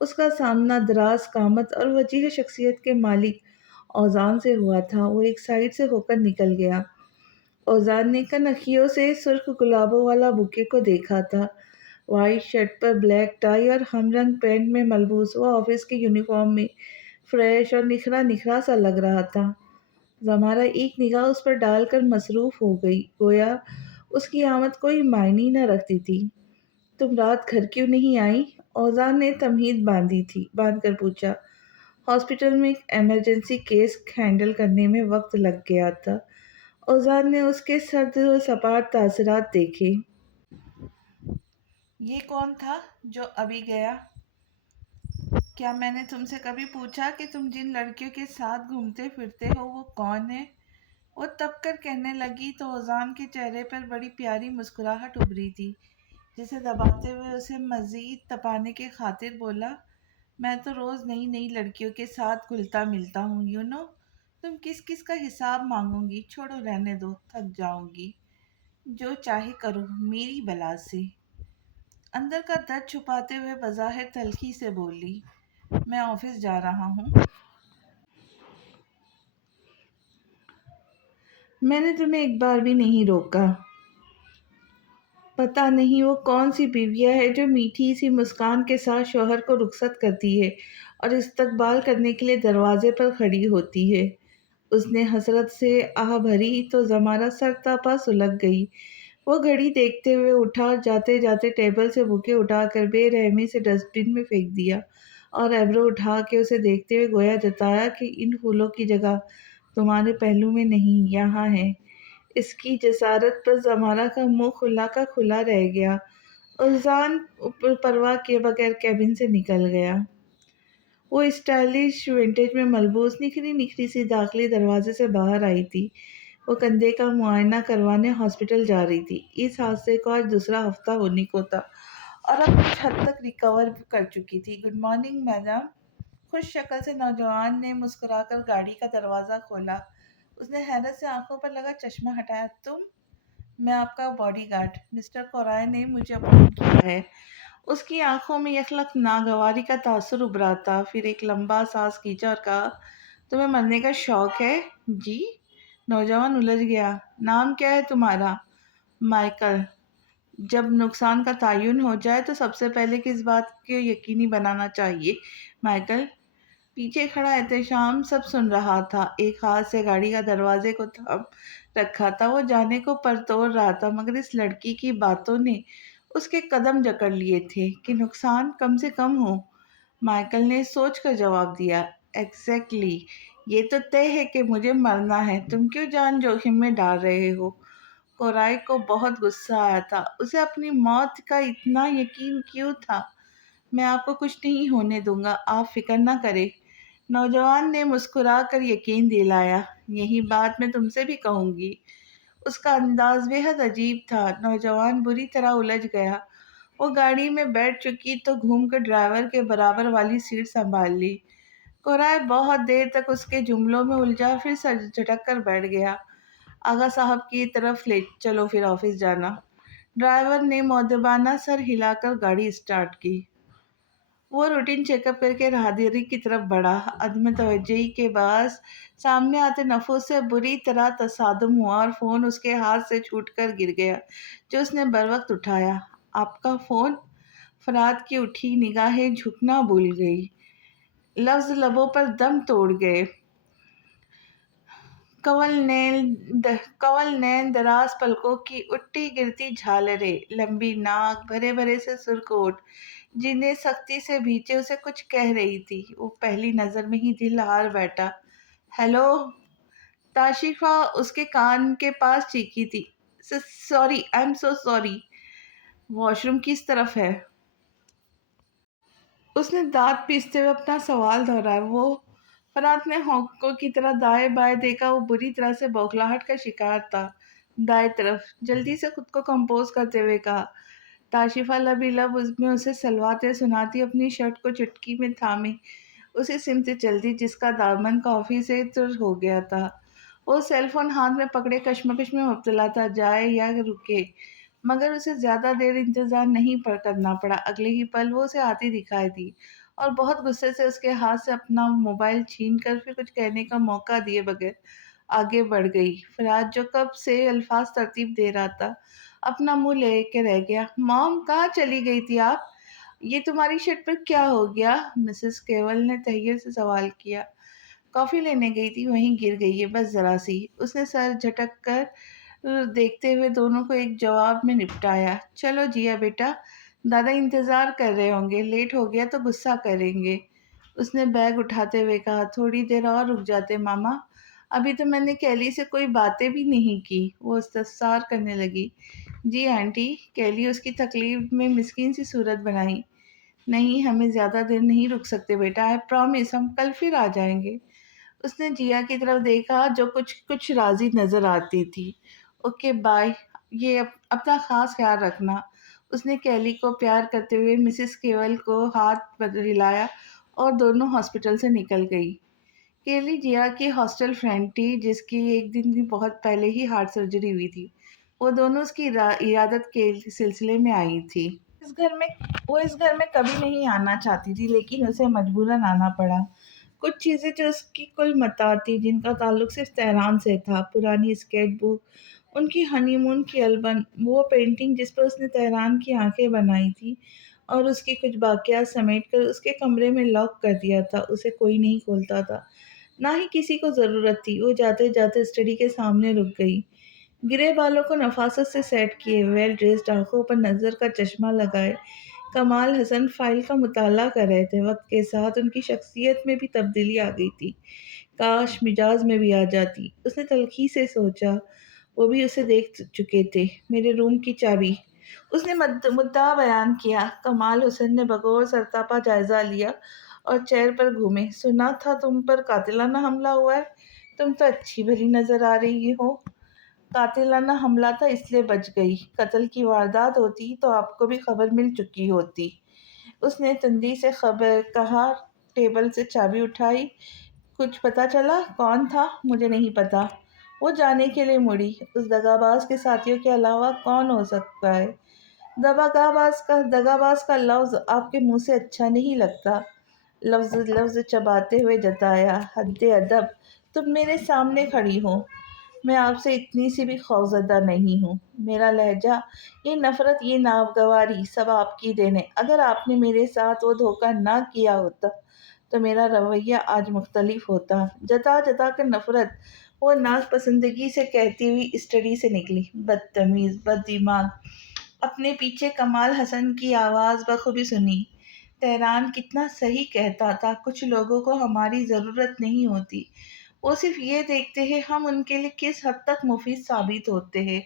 اس کا سامنا دراز قامت اور وجیح شخصیت کے مالک اوزان سے ہوا تھا۔ وہ ایک سائڈ سے ہو کر نکل گیا۔ اوزان نے کنکھیوں سے سرخ گلابوں والا بوکے کو دیکھا تھا۔ وائٹ شرٹ پر بلیک ٹائی اور ہم رنگ پینٹ میں ملبوس وہ آفس کی یونیفارم میں فریش اور نکھرا نکھرا سا لگ رہا تھا۔ زمارہ ایک نگاہ اس پر ڈال کر مصروف ہو گئی، گویا اس کی آمد کوئی معنی نہ رکھتی تھی۔ تم رات گھر کیوں نہیں آئی؟ اوزان نے تمہید باندھ کر پوچھا۔ ہاسپٹل میں ایک ایمرجنسی کیس ہینڈل کرنے میں وقت لگ گیا تھا۔ اوزان نے اس کے سرد و سپاٹ تاثرات دیکھے۔ یہ کون تھا جو ابھی گیا؟ کیا میں نے تم سے کبھی پوچھا کہ تم جن لڑکیوں کے ساتھ گھومتے پھرتے ہو وہ کون ہے؟ وہ تب کر کہنے لگی تو اوزان کے چہرے پر بڑی پیاری مسکراہٹ ابھری تھی، جسے دباتے ہوئے اسے مزید تپانے کے خاطر بولا، میں تو روز نئی نئی لڑکیوں کے ساتھ گھلتا ملتا ہوں، تم کس کس کا حساب مانگوں گی؟ چھوڑو، رہنے دو، تھک جاؤں گی۔ جو چاہے کرو، میری بلا سے۔ اندر کا درد چھپاتے ہوئے بظاہر تلخی سے بولی، میں آفس جا رہا ہوں۔ میں نے تمہیں ایک بار بھی نہیں روکا۔ پتہ نہیں وہ کون سی بیویہ ہے جو میٹھی سی مسکان کے ساتھ شوہر کو رخصت کرتی ہے اور استقبال کرنے کے لیے دروازے پر کھڑی ہوتی ہے۔ اس نے حسرت سے آہ بھری تو زمانہ سر تاپا سلگ گئی۔ وہ گھڑی دیکھتے ہوئے اٹھا اور جاتے جاتے ٹیبل سے بوکے اٹھا کر بے رحمی سے ڈسٹ بن میں پھینک دیا اور ایبرو اٹھا کے اسے دیکھتے ہوئے گویا جتایا کہ ان پھولوں کی جگہ تمہارے پہلو میں نہیں، یہاں ہے۔ اس کی جسارت پر زمانہ کا منہ کھلا کا کھلا رہ گیا۔ اوزان پرواہ کیے بغیر کیبن سے نکل گیا۔ وہ اسٹائلش ونٹیج میں ملبوس نکھری نکھری سی داخلی دروازے سے باہر آئی تھی۔ وہ کندھے کا معائنہ کروانے ہاسپٹل جا رہی تھی۔ اس حادثے کو آج دوسرا ہفتہ ہونے کو تھا اور اب کچھ حد تک ریکور کر چکی تھی۔ Good morning madam. خوش شکل سے نوجوان نے مسکرا کر گاڑی کا دروازہ کھولا۔ اس نے حیرت سے آنکھوں پر لگا چشمہ ہٹایا۔ تم؟ میں آپ کا باڈی گارڈ، مسٹر کورائے نے مجھے اپوائنٹ کیا ہے۔ اس کی آنکھوں میں یکلخت ناگواری کا تاثر ابھرا تھا، پھر ایک لمبا سانس کھینچا اور کہا، تمہیں مرنے کا شوق ہے؟ جی؟ نوجوان الجھ گیا۔ نام کیا ہے تمہارا؟ مائیکل۔ جب نقصان کا تعین ہو جائے تو سب سے پہلے کس بات کو یقینی بنانا چاہیے؟ مائیکل۔ پیچھے کھڑا احتشام سب سن رہا تھا، ایک ہاتھ سے گاڑی کا دروازے کو تھام رکھا تھا۔ وہ جانے کو پرتوڑ رہا تھا مگر اس لڑکی کی باتوں نے اس کے قدم جکڑ لیے تھے کہ نقصان کم سے کم ہو۔ مائیکل نے سوچ کر جواب دیا، ایگزیکٹلی، یہ تو طے ہے کہ مجھے مرنا ہے، تم کیوں جان جوخم میں ڈال رہے ہو؟ کورائے کو بہت غصہ آیا تھا، اسے اپنی موت کا اتنا یقین کیوں تھا؟ میں آپ کو کچھ نہیں ہونے دوں گا، آپ فکر نہ کریں۔ نوجوان نے مسکرا کر یقین دلایا، یہی بات میں تم سے بھی کہوں گی۔ اس کا انداز بے حد عجیب تھا۔ نوجوان بری طرح الجھ گیا۔ وہ گاڑی میں بیٹھ چکی تو گھوم کر ڈرائیور کے برابر والی سیٹ سنبھال لی۔ کورائے بہت دیر تک اس کے جملوں میں الجھا، پھر سر جھٹک کر بیٹھ گیا۔ آغا صاحب کی طرف لے چلو، پھر آفس جانا۔ ڈرائیور نے مؤدبانہ سر ہلا کر گاڑی اسٹارٹ کی۔ وہ روٹین چیک اپ کر کے راہداری کی طرف بڑھا۔ عدم توجہی کے باعث سامنے آتے نفس سے بری طرح تصادم ہوا اور فون اس کے ہاتھ سے چھوٹ کر گر گیا، جو اس نے بروقت اٹھایا۔ آپ کا فون؟ فرات کی اٹھی نگاہیں جھکنا بھول گئی، لفظ لبوں پر دم توڑ گئے۔ کنول نین، دراز پلکوں کی اٹھی گرتی جھالریں، لمبی ناک، بھرے بھرے سے سرخ ہونٹ جنہیں سختی سے بھینچے اسے کچھ کہہ رہی تھی۔ وہ پہلی نظر میں ہی دل ہار بیٹھا۔ ہیلو؟ تاشفا اس کے کان کے پاس چیخی تھی، sorry, I am so sorry. Wash room کس طرف ہے؟ اس نے دانت پیستے ہوئے اپنا سوال دہرایا۔ وہ فرات نے ہونکوں کی طرح دائیں بائیں دیکھا۔ وہ بری طرح سے بوکھلاہٹ کا شکار تھا۔ دائیں طرف، جلدی سے خود کو کمپوز کرتے ہوئے کہا۔ تاشفا لبی لب میں اسے سلواتے سناتی اپنی شرٹ کو چٹکی میں تھامے اسی سمت چلتی جس کا دامن کافی سے تر ہو گیا تھا۔ وہ سیل فون ہاتھ میں پکڑے کشمکش میں مبتلا تھا، جائے یا رکے، مگر اسے زیادہ دیر انتظار نہیں کرنا پڑا۔ اگلے ہی پل وہ اسے آتی دکھائی دی اور بہت غصے سے اس کے ہاتھ سے اپنا موبائل چھین کر پھر کچھ کہنے کا موقع دیے بغیر آگے بڑھ گئی۔ فراز جو کب سے الفاظ ترتیب دے رہا تھا اپنا منہ لے کے رہ گیا۔ مام کہاں چلی گئی تھی آپ؟ یہ تمہاری شرٹ پر کیا ہو گیا؟ مسز کیول نے تحیر سے سوال کیا۔ کافی لینے گئی تھی وہیں گر گئی ہے بس ذرا سی، اس نے سر جھٹک کر دیکھتے ہوئے دونوں کو ایک جواب میں نپٹایا۔ چلو جیا بیٹا، دادا انتظار کر رہے ہوں گے، لیٹ ہو گیا تو غصہ کریں گے۔ اس نے بیگ اٹھاتے ہوئے کہا۔ تھوڑی دیر اور رک جاتے ماما، ابھی تو میں نے کیلی سے کوئی باتیں بھی نہیں کی۔ وہ استفسار کرنے لگی۔ جی آنٹی، کیلی اس کی تکلیف میں مسکین سی صورت بنائی۔ نہیں، ہمیں زیادہ دیر نہیں رک سکتے بیٹا، آئی پرامس ہم کل پھر آ جائیں گے۔ اس نے جیا کی طرف دیکھا جو کچھ کچھ راضی نظر آتی تھی۔ اوکے بائے، یہ اپنا خاص خیال رکھنا۔ اس نے کیلی کو پیار کرتے ہوئے مسز کیول کو ہاتھ ہلایا اور دونوں ہاسپٹل سے نکل گئی۔ کیلی جیا کی ہاسٹل فرینڈ تھی جس کی ایک دن بھی بہت پہلے ہی ہارٹ سرجری ہوئی تھی۔ وہ دونوں اس کی عیادت کے سلسلے میں آئی تھی۔ اس گھر میں وہ اس گھر میں کبھی نہیں آنا چاہتی تھی لیکن اسے مجبوراً آنا پڑا۔ کچھ چیزیں جو اس کی کل متاع تھی جن کا تعلق صرف تہران سے تھا، پرانی اسکیچ بک، ان کی ہنی مون کی البم، وہ پینٹنگ جس پر اس نے تہران کی آنکھیں بنائی تھی اور اس کی کچھ باقیات سمیٹ کر اس کے کمرے میں لاک کر دیا تھا۔ اسے کوئی نہیں کھولتا تھا، نہ ہی کسی کو ضرورت تھی۔ وہ جاتے جاتے اسٹڈی کے سامنے رک گئی، گرے بالوں کو نفاست سے سیٹ کیے، ویل ڈریسڈ، آنکھوں پر نظر کا چشمہ لگائے کمال حسن فائل کا مطالعہ کر رہے تھے۔ وقت کے ساتھ ان کی شخصیت میں بھی تبدیلی آ گئی تھی، کاش مزاج میں بھی آ جاتی۔ اس نے تلخی سے سوچا، وہ بھی اسے دیکھ چکے تھے۔ میرے روم کی چابی، اس نے مدعا بیان کیا۔ کمال حسن نے بغور سرتاپا جائزہ لیا اور چیئر پر گھومے۔ سنا تھا تم پر قاتلانہ حملہ ہوا ہے، تم تو اچھی بھلی نظر آ رہی ہو۔ قاتلانہ حملہ تھا اس لیے بچ گئی، قتل کی واردات ہوتی تو آپ کو بھی خبر مل چکی ہوتی۔ اس نے تندی سے خبر کہا، ٹیبل سے چابی اٹھائی۔ کچھ پتا چلا کون تھا؟ مجھے نہیں پتا، وہ جانے کے لیے مڑی۔ اس دغاباز کے ساتھیوں کے علاوہ کون ہو سکتا ہے؟ دغاباز کا لفظ آپ کے منہ سے اچھا نہیں لگتا، لفظ چباتے ہوئے جتایا۔ حد ادب، تم میرے سامنے کھڑی ہو، میں آپ سے اتنی سی بھی خوفزدہ نہیں ہوں۔ میرا لہجہ، یہ نفرت، یہ ناگواری سب آپ کی دین ہے۔ اگر آپ نے میرے ساتھ وہ دھوکہ نہ کیا ہوتا تو میرا رویہ آج مختلف ہوتا۔ جتا جتا کر نفرت، وہ ناز پسندگی سے کہتی ہوئی اسٹڈی سے نکلی۔ بدتمیز، بد دماغ۔ اپنے پیچھے کمال حسن کی آواز بخوبی سنی۔ تہران کتنا صحیح کہتا تھا، کچھ لوگوں کو ہماری ضرورت نہیں ہوتی، وہ صرف یہ دیکھتے ہیں ہم ان کے لیے کس حد تک مفید ثابت ہوتے ہیں۔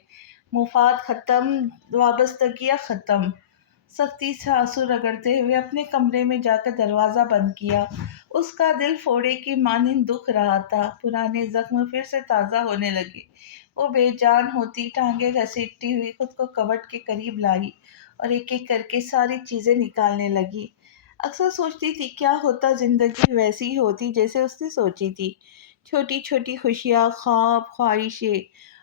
مفاد ختم، وابستگیاں ختم۔ سختی سے آنسو رگڑتے ہوئے اپنے کمرے میں جا کر دروازہ بند کیا۔ اس کا دل فوڑے کی مانند دکھ رہا تھا، پرانے زخم پھر سے تازہ ہونے لگے۔ وہ بے جان ہوتی ٹانگیں گھسیٹتی ہوئی خود کو کبٹ کے قریب لائی اور ایک ایک کر کے ساری چیزیں نکالنے لگی۔ اکثر سوچتی تھی کیا ہوتا زندگی ویسی ہوتی جیسے اس نے سوچی تھی، چھوٹی چھوٹی خوشیاں، خواب، خواہشیں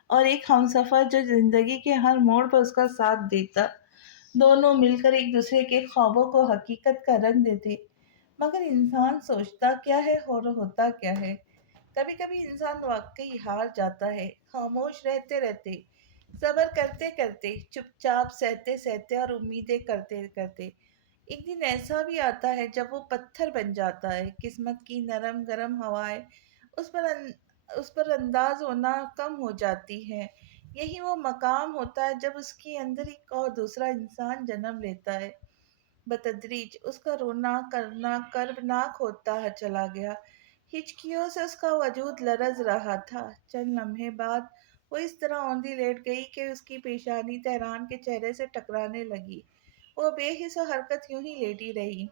اور ایک ہمسفر جو زندگی کے ہر موڑ پر اس کا ساتھ دیتا۔ دونوں مل کر ایک دوسرے کے خوابوں کو حقیقت کا رنگ دیتے۔ مگر انسان سوچتا کیا ہے اور ہوتا کیا ہے؟ کبھی کبھی انسان واقعی ہار جاتا ہے، خاموش رہتے رہتے، صبر کرتے کرتے، چپ چاپ سہتے سہتے اور امیدیں کرتے کرتے۔ ایک دن ایسا بھی آتا ہے جب وہ پتھر بن جاتا ہے۔ قسمت کی نرم گرم ہوائیں اس پر انداز ہونا کم ہو جاتی ہے۔ یہی وہ مقام ہوتا ہے جب اس کے اندر ایک اور دوسرا انسان جنم لیتا ہے۔ بتدریج اس کا رونا کرنا کربناک ہوتا چلا گیا۔ ہچکیوں سے اس کا وجود لرز رہا تھا۔ چند لمحے بعد وہ اس طرح اوندھی لیٹ گئی کہ اس کی پیشانی تہران کے چہرے سے ٹکرانے لگی۔ وہ بے حس و حرکت یوں ہی لیٹی رہی۔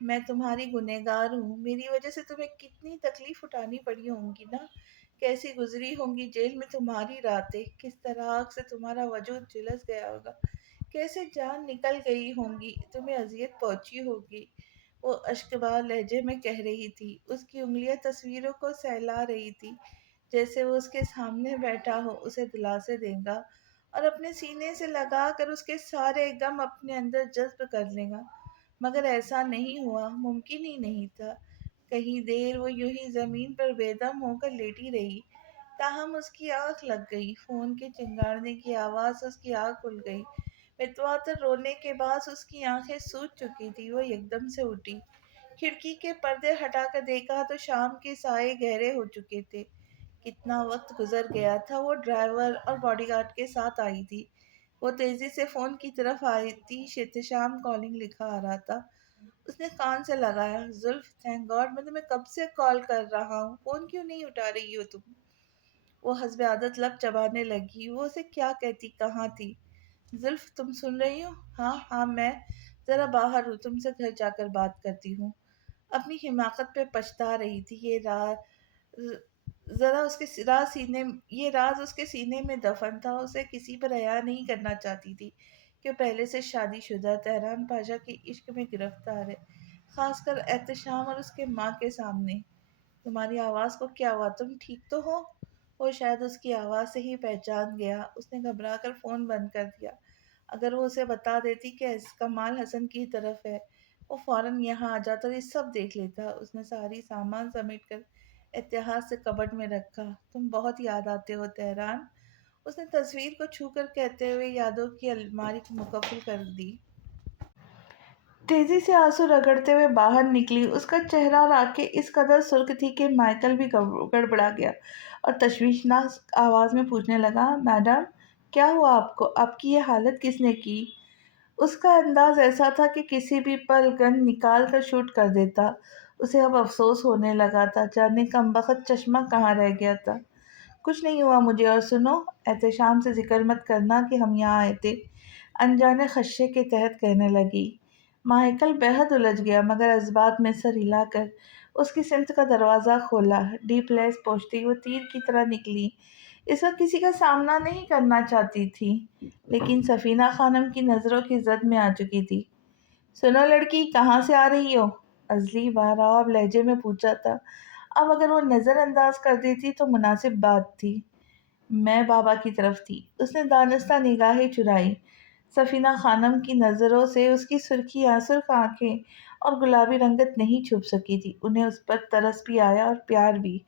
میں تمہاری گنہگار ہوں، میری وجہ سے تمہیں کتنی تکلیف اٹھانی پڑی ہوں گی نا، کیسی گزری ہوں گی جیل میں تمہاری راتیں، کس طرح آگ سے تمہارا وجود جھلس گیا ہوگا، کیسے جان نکل گئی ہوں گی، تمہیں اذیت پہنچی ہوگی۔ وہ اشکبار لہجے میں کہہ رہی تھی، اس کی انگلیاں تصویروں کو سہلا رہی تھی جیسے وہ اس کے سامنے بیٹھا ہو، اسے دلاسے دے گا اور اپنے سینے سے لگا کر اس کے سارے غم اپنے اندر جذب کر لے گا۔ مگر ایسا نہیں ہوا، ممکن ہی نہیں تھا۔ کہیں دیر وہ یوں ہی زمین پر بے دم ہو کر لیٹی رہی، تاہم اس کی آنکھ لگ گئی۔ فون کے چنگاڑنے کی آواز سے اس کی آنکھ کھل گئی۔ متواتر رونے کے بعد اس کی آنکھیں سوج چکی تھی۔ وہ یکدم سے اٹھی، کھڑکی کے پردے ہٹا کر دیکھا تو شام کے سائے گہرے ہو چکے تھے۔ کتنا وقت گزر گیا تھا! وہ ڈرائیور اور باڈی گارڈ کے ساتھ آئی تھی۔ وہ تیزی سے فون کی طرف آئی تھی۔ احتشام کالنگ لکھا آ رہا تھا۔ اس نے کان سے لگایا۔ زلف، تھینک گاڈ، میں تمہیں کب سے کال کر رہا ہوں، فون کیوں نہیں اٹھا رہی ہو تم؟ وہ حسب عادت لب چبانے لگی۔ وہ اسے کیا کہتی، کہاں تھی؟ زلف، تم سن رہی ہو؟ ہاں ہاں، میں ذرا باہر ہوں، تم سے گھر جا کر بات کرتی ہوں۔ اپنی حماقت پہ پچھتا رہی تھی۔ یہ راز اس کے سینے میں دفن تھا۔ اسے کسی پر حیا نہیں کرنا چاہتی تھی کہ وہ پہلے سے شادی شدہ تہران پاشا کے عشق میں گرفتار ہے، خاص کر احتشام اور اس کے ماں کے سامنے۔ تمہاری آواز کو کیا ہوا، تم ٹھیک تو ہو؟ وہ شاید اس کی آواز سے ہی پہچان گیا۔ اس نے گھبرا کر فون بند کر دیا۔ اگر وہ اسے بتا دیتی کہ کمال حسن کی طرف ہے، وہ فوراً یہاں آ جاتا اور یہ سب دیکھ لیتا۔ اس نے ساری سامان سمیٹ کر اتحاد سے کبٹ میں رکھا۔ تم بہت یاد آتے ہو تہران، اس نے تصویر کو چھو کر کہتے ہوئے یادوں کی الماری کو مقفل کر دی۔ تیزی سے آنسو رگڑتے ہوئے باہر نکلی۔ اس کا چہرہ اور آنکھیں اس قدر سرخ تھی کہ مائیکل بھی گڑبڑا گیا اور تشویشناک آواز میں پوچھنے لگا، میڈم کیا ہوا آپ کو؟ آپ کی یہ حالت کس نے کی؟ اس کا انداز ایسا تھا کہ کسی بھی پل گن نکال کر شوٹ کر دیتا۔ اسے اب افسوس ہونے لگا تھا، جانے کمبخت چشمہ کہاں رہ گیا تھا۔ کچھ نہیں ہوا مجھے، اور سنو، احتشام سے ذکر مت کرنا کہ ہم یہاں آئے تھے، انجانے خدشے کے تحت کہنے لگی۔ مائیکل بے حد الجھ گیا، مگر اثبات میں سر ہلا کر اس کی سمت کا دروازہ کھولا۔ ڈیپ لیس پہنچتی وہ تیر کی طرح نکلی۔ اس وقت کسی کا سامنا نہیں کرنا چاہتی تھی، لیکن سفینہ خانم کی نظروں کی زد میں آ چکی تھی۔ سنو لڑکی، کہاں سے آ رہی ہو؟ عزلی بارآب لہجے میں پوچھا تھا۔ اب اگر وہ نظر انداز کر دیتی تو مناسب بات تھی۔ میں بابا کی طرف تھی، اس نے دانستہ نگاہیں چرائی۔ سفینہ خانم کی نظروں سے اس کی سرخ آنکھیں اور گلابی رنگت نہیں چھپ سکی تھی۔ انہیں اس پر ترس بھی آیا اور پیار بھی۔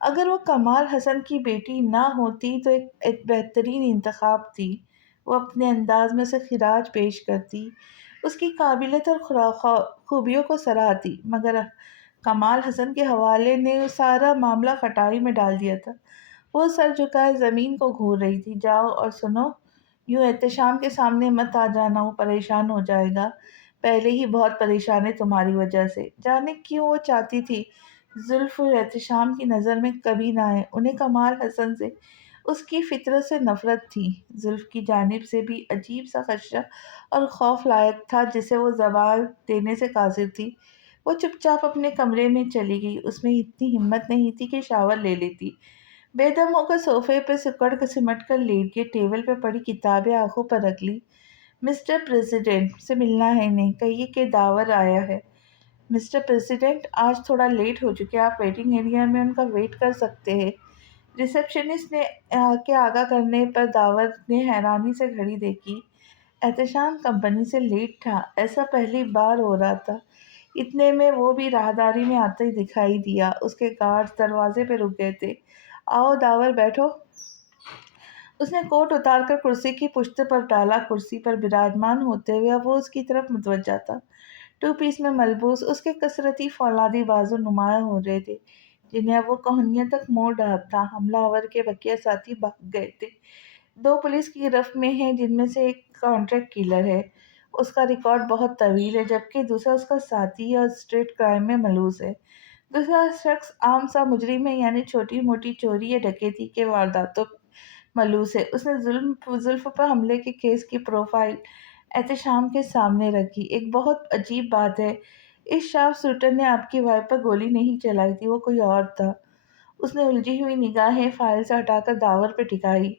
اگر وہ کمال حسن کی بیٹی نہ ہوتی تو ایک بہترین انتخاب تھی۔ وہ اپنے انداز میں اسے خراج پیش کرتی، اس کی قابلیت اور خوبیوں کو سراہتی، مگر کمال حسن کے حوالے نے وہ سارا معاملہ کھٹائی میں ڈال دیا تھا۔ وہ سر جھکائے زمین کو گھور رہی تھی۔ جاؤ اور سنو، یوں احتشام کے سامنے مت آ جانا، وہ پریشان ہو جائے گا۔ پہلے ہی بہت پریشان ہے تمہاری وجہ سے۔ جانے کیوں وہ چاہتی تھی زلف احتشام کی نظر میں کبھی نہ آئے۔ انہیں کمال حسن سے اس کی فطرت سے نفرت تھی۔ زلف کی جانب سے بھی عجیب سا خدشہ اور خوف لائق تھا جسے وہ زوال دینے سے قاصر تھی۔ وہ چپ چاپ اپنے کمرے میں چلی گئی۔ اس میں اتنی ہمت نہیں تھی کہ شاور لے لیتی۔ بے دم ہو کر صوفے پہ سمٹ کر لیٹ گئی، ٹیبل پہ پڑی کتابیں آنکھوں پر رکھ لی۔ مسٹر پریزیڈنٹ سے ملنا ہے انہیں، کہیے کہ داور آیا ہے۔ مسٹر پریزیڈنٹ آج تھوڑا لیٹ ہو چکے، آپ ویٹنگ ایریا میں ان کا ویٹ کر سکتے ہیں۔ ریسیپشنسٹ کے آگاہ کرنے پر داور نے حیرانی سے گھڑی دیکھی۔ احتشام کمپنی سے لیٹ تھا، ایسا پہلی بار ہو رہا تھا۔ اتنے میں وہ بھی راہداری میں آتا ہی دکھائی دیا۔ اس کے گارڈز دروازے پہ رک گئے تھے۔ آؤ داور، بیٹھو۔ اس نے کوٹ اتار کر کرسی کی پشت پر ڈالا۔ کرسی پر براجمان ہوتے ہوئے اب وہ اس کی طرف متوجہ تھا۔ ٹو پیس میں ملبوس اس کے کثرتی فولادی بازو نمایاں ہو رہے تھے، جنہیں اب وہ کہنیوں تک موڑ رہا تھا۔ حملہ آور کے بقیہ ساتھی بھاگ گئے تھے۔ 2 پولیس کی گرفت میں ہیں، جن میں سے ایک کانٹریکٹ کلر ہے، اس کا ریکارڈ بہت طویل ہے، جبکہ دوسرا اس کا ساتھی ہے اور اسٹریٹ کرائم میں ملوث ہے۔ دوسرا شخص عام سا مجرم ہے، یعنی چھوٹی موٹی چوری یا ڈکیتی کے وارداتوں ملوث ہے۔ اس نے زلف پر حملے کے کیس کی پروفائل احتشام کے سامنے رکھی۔ ایک بہت عجیب بات ہے، اس شارپ شوٹر نے آپ کی وائف پر گولی نہیں چلائی تھی، وہ کوئی اور تھا۔ اس نے الجھی ہوئی نگاہیں فائل سے ہٹا کر داور پہ ٹکائی۔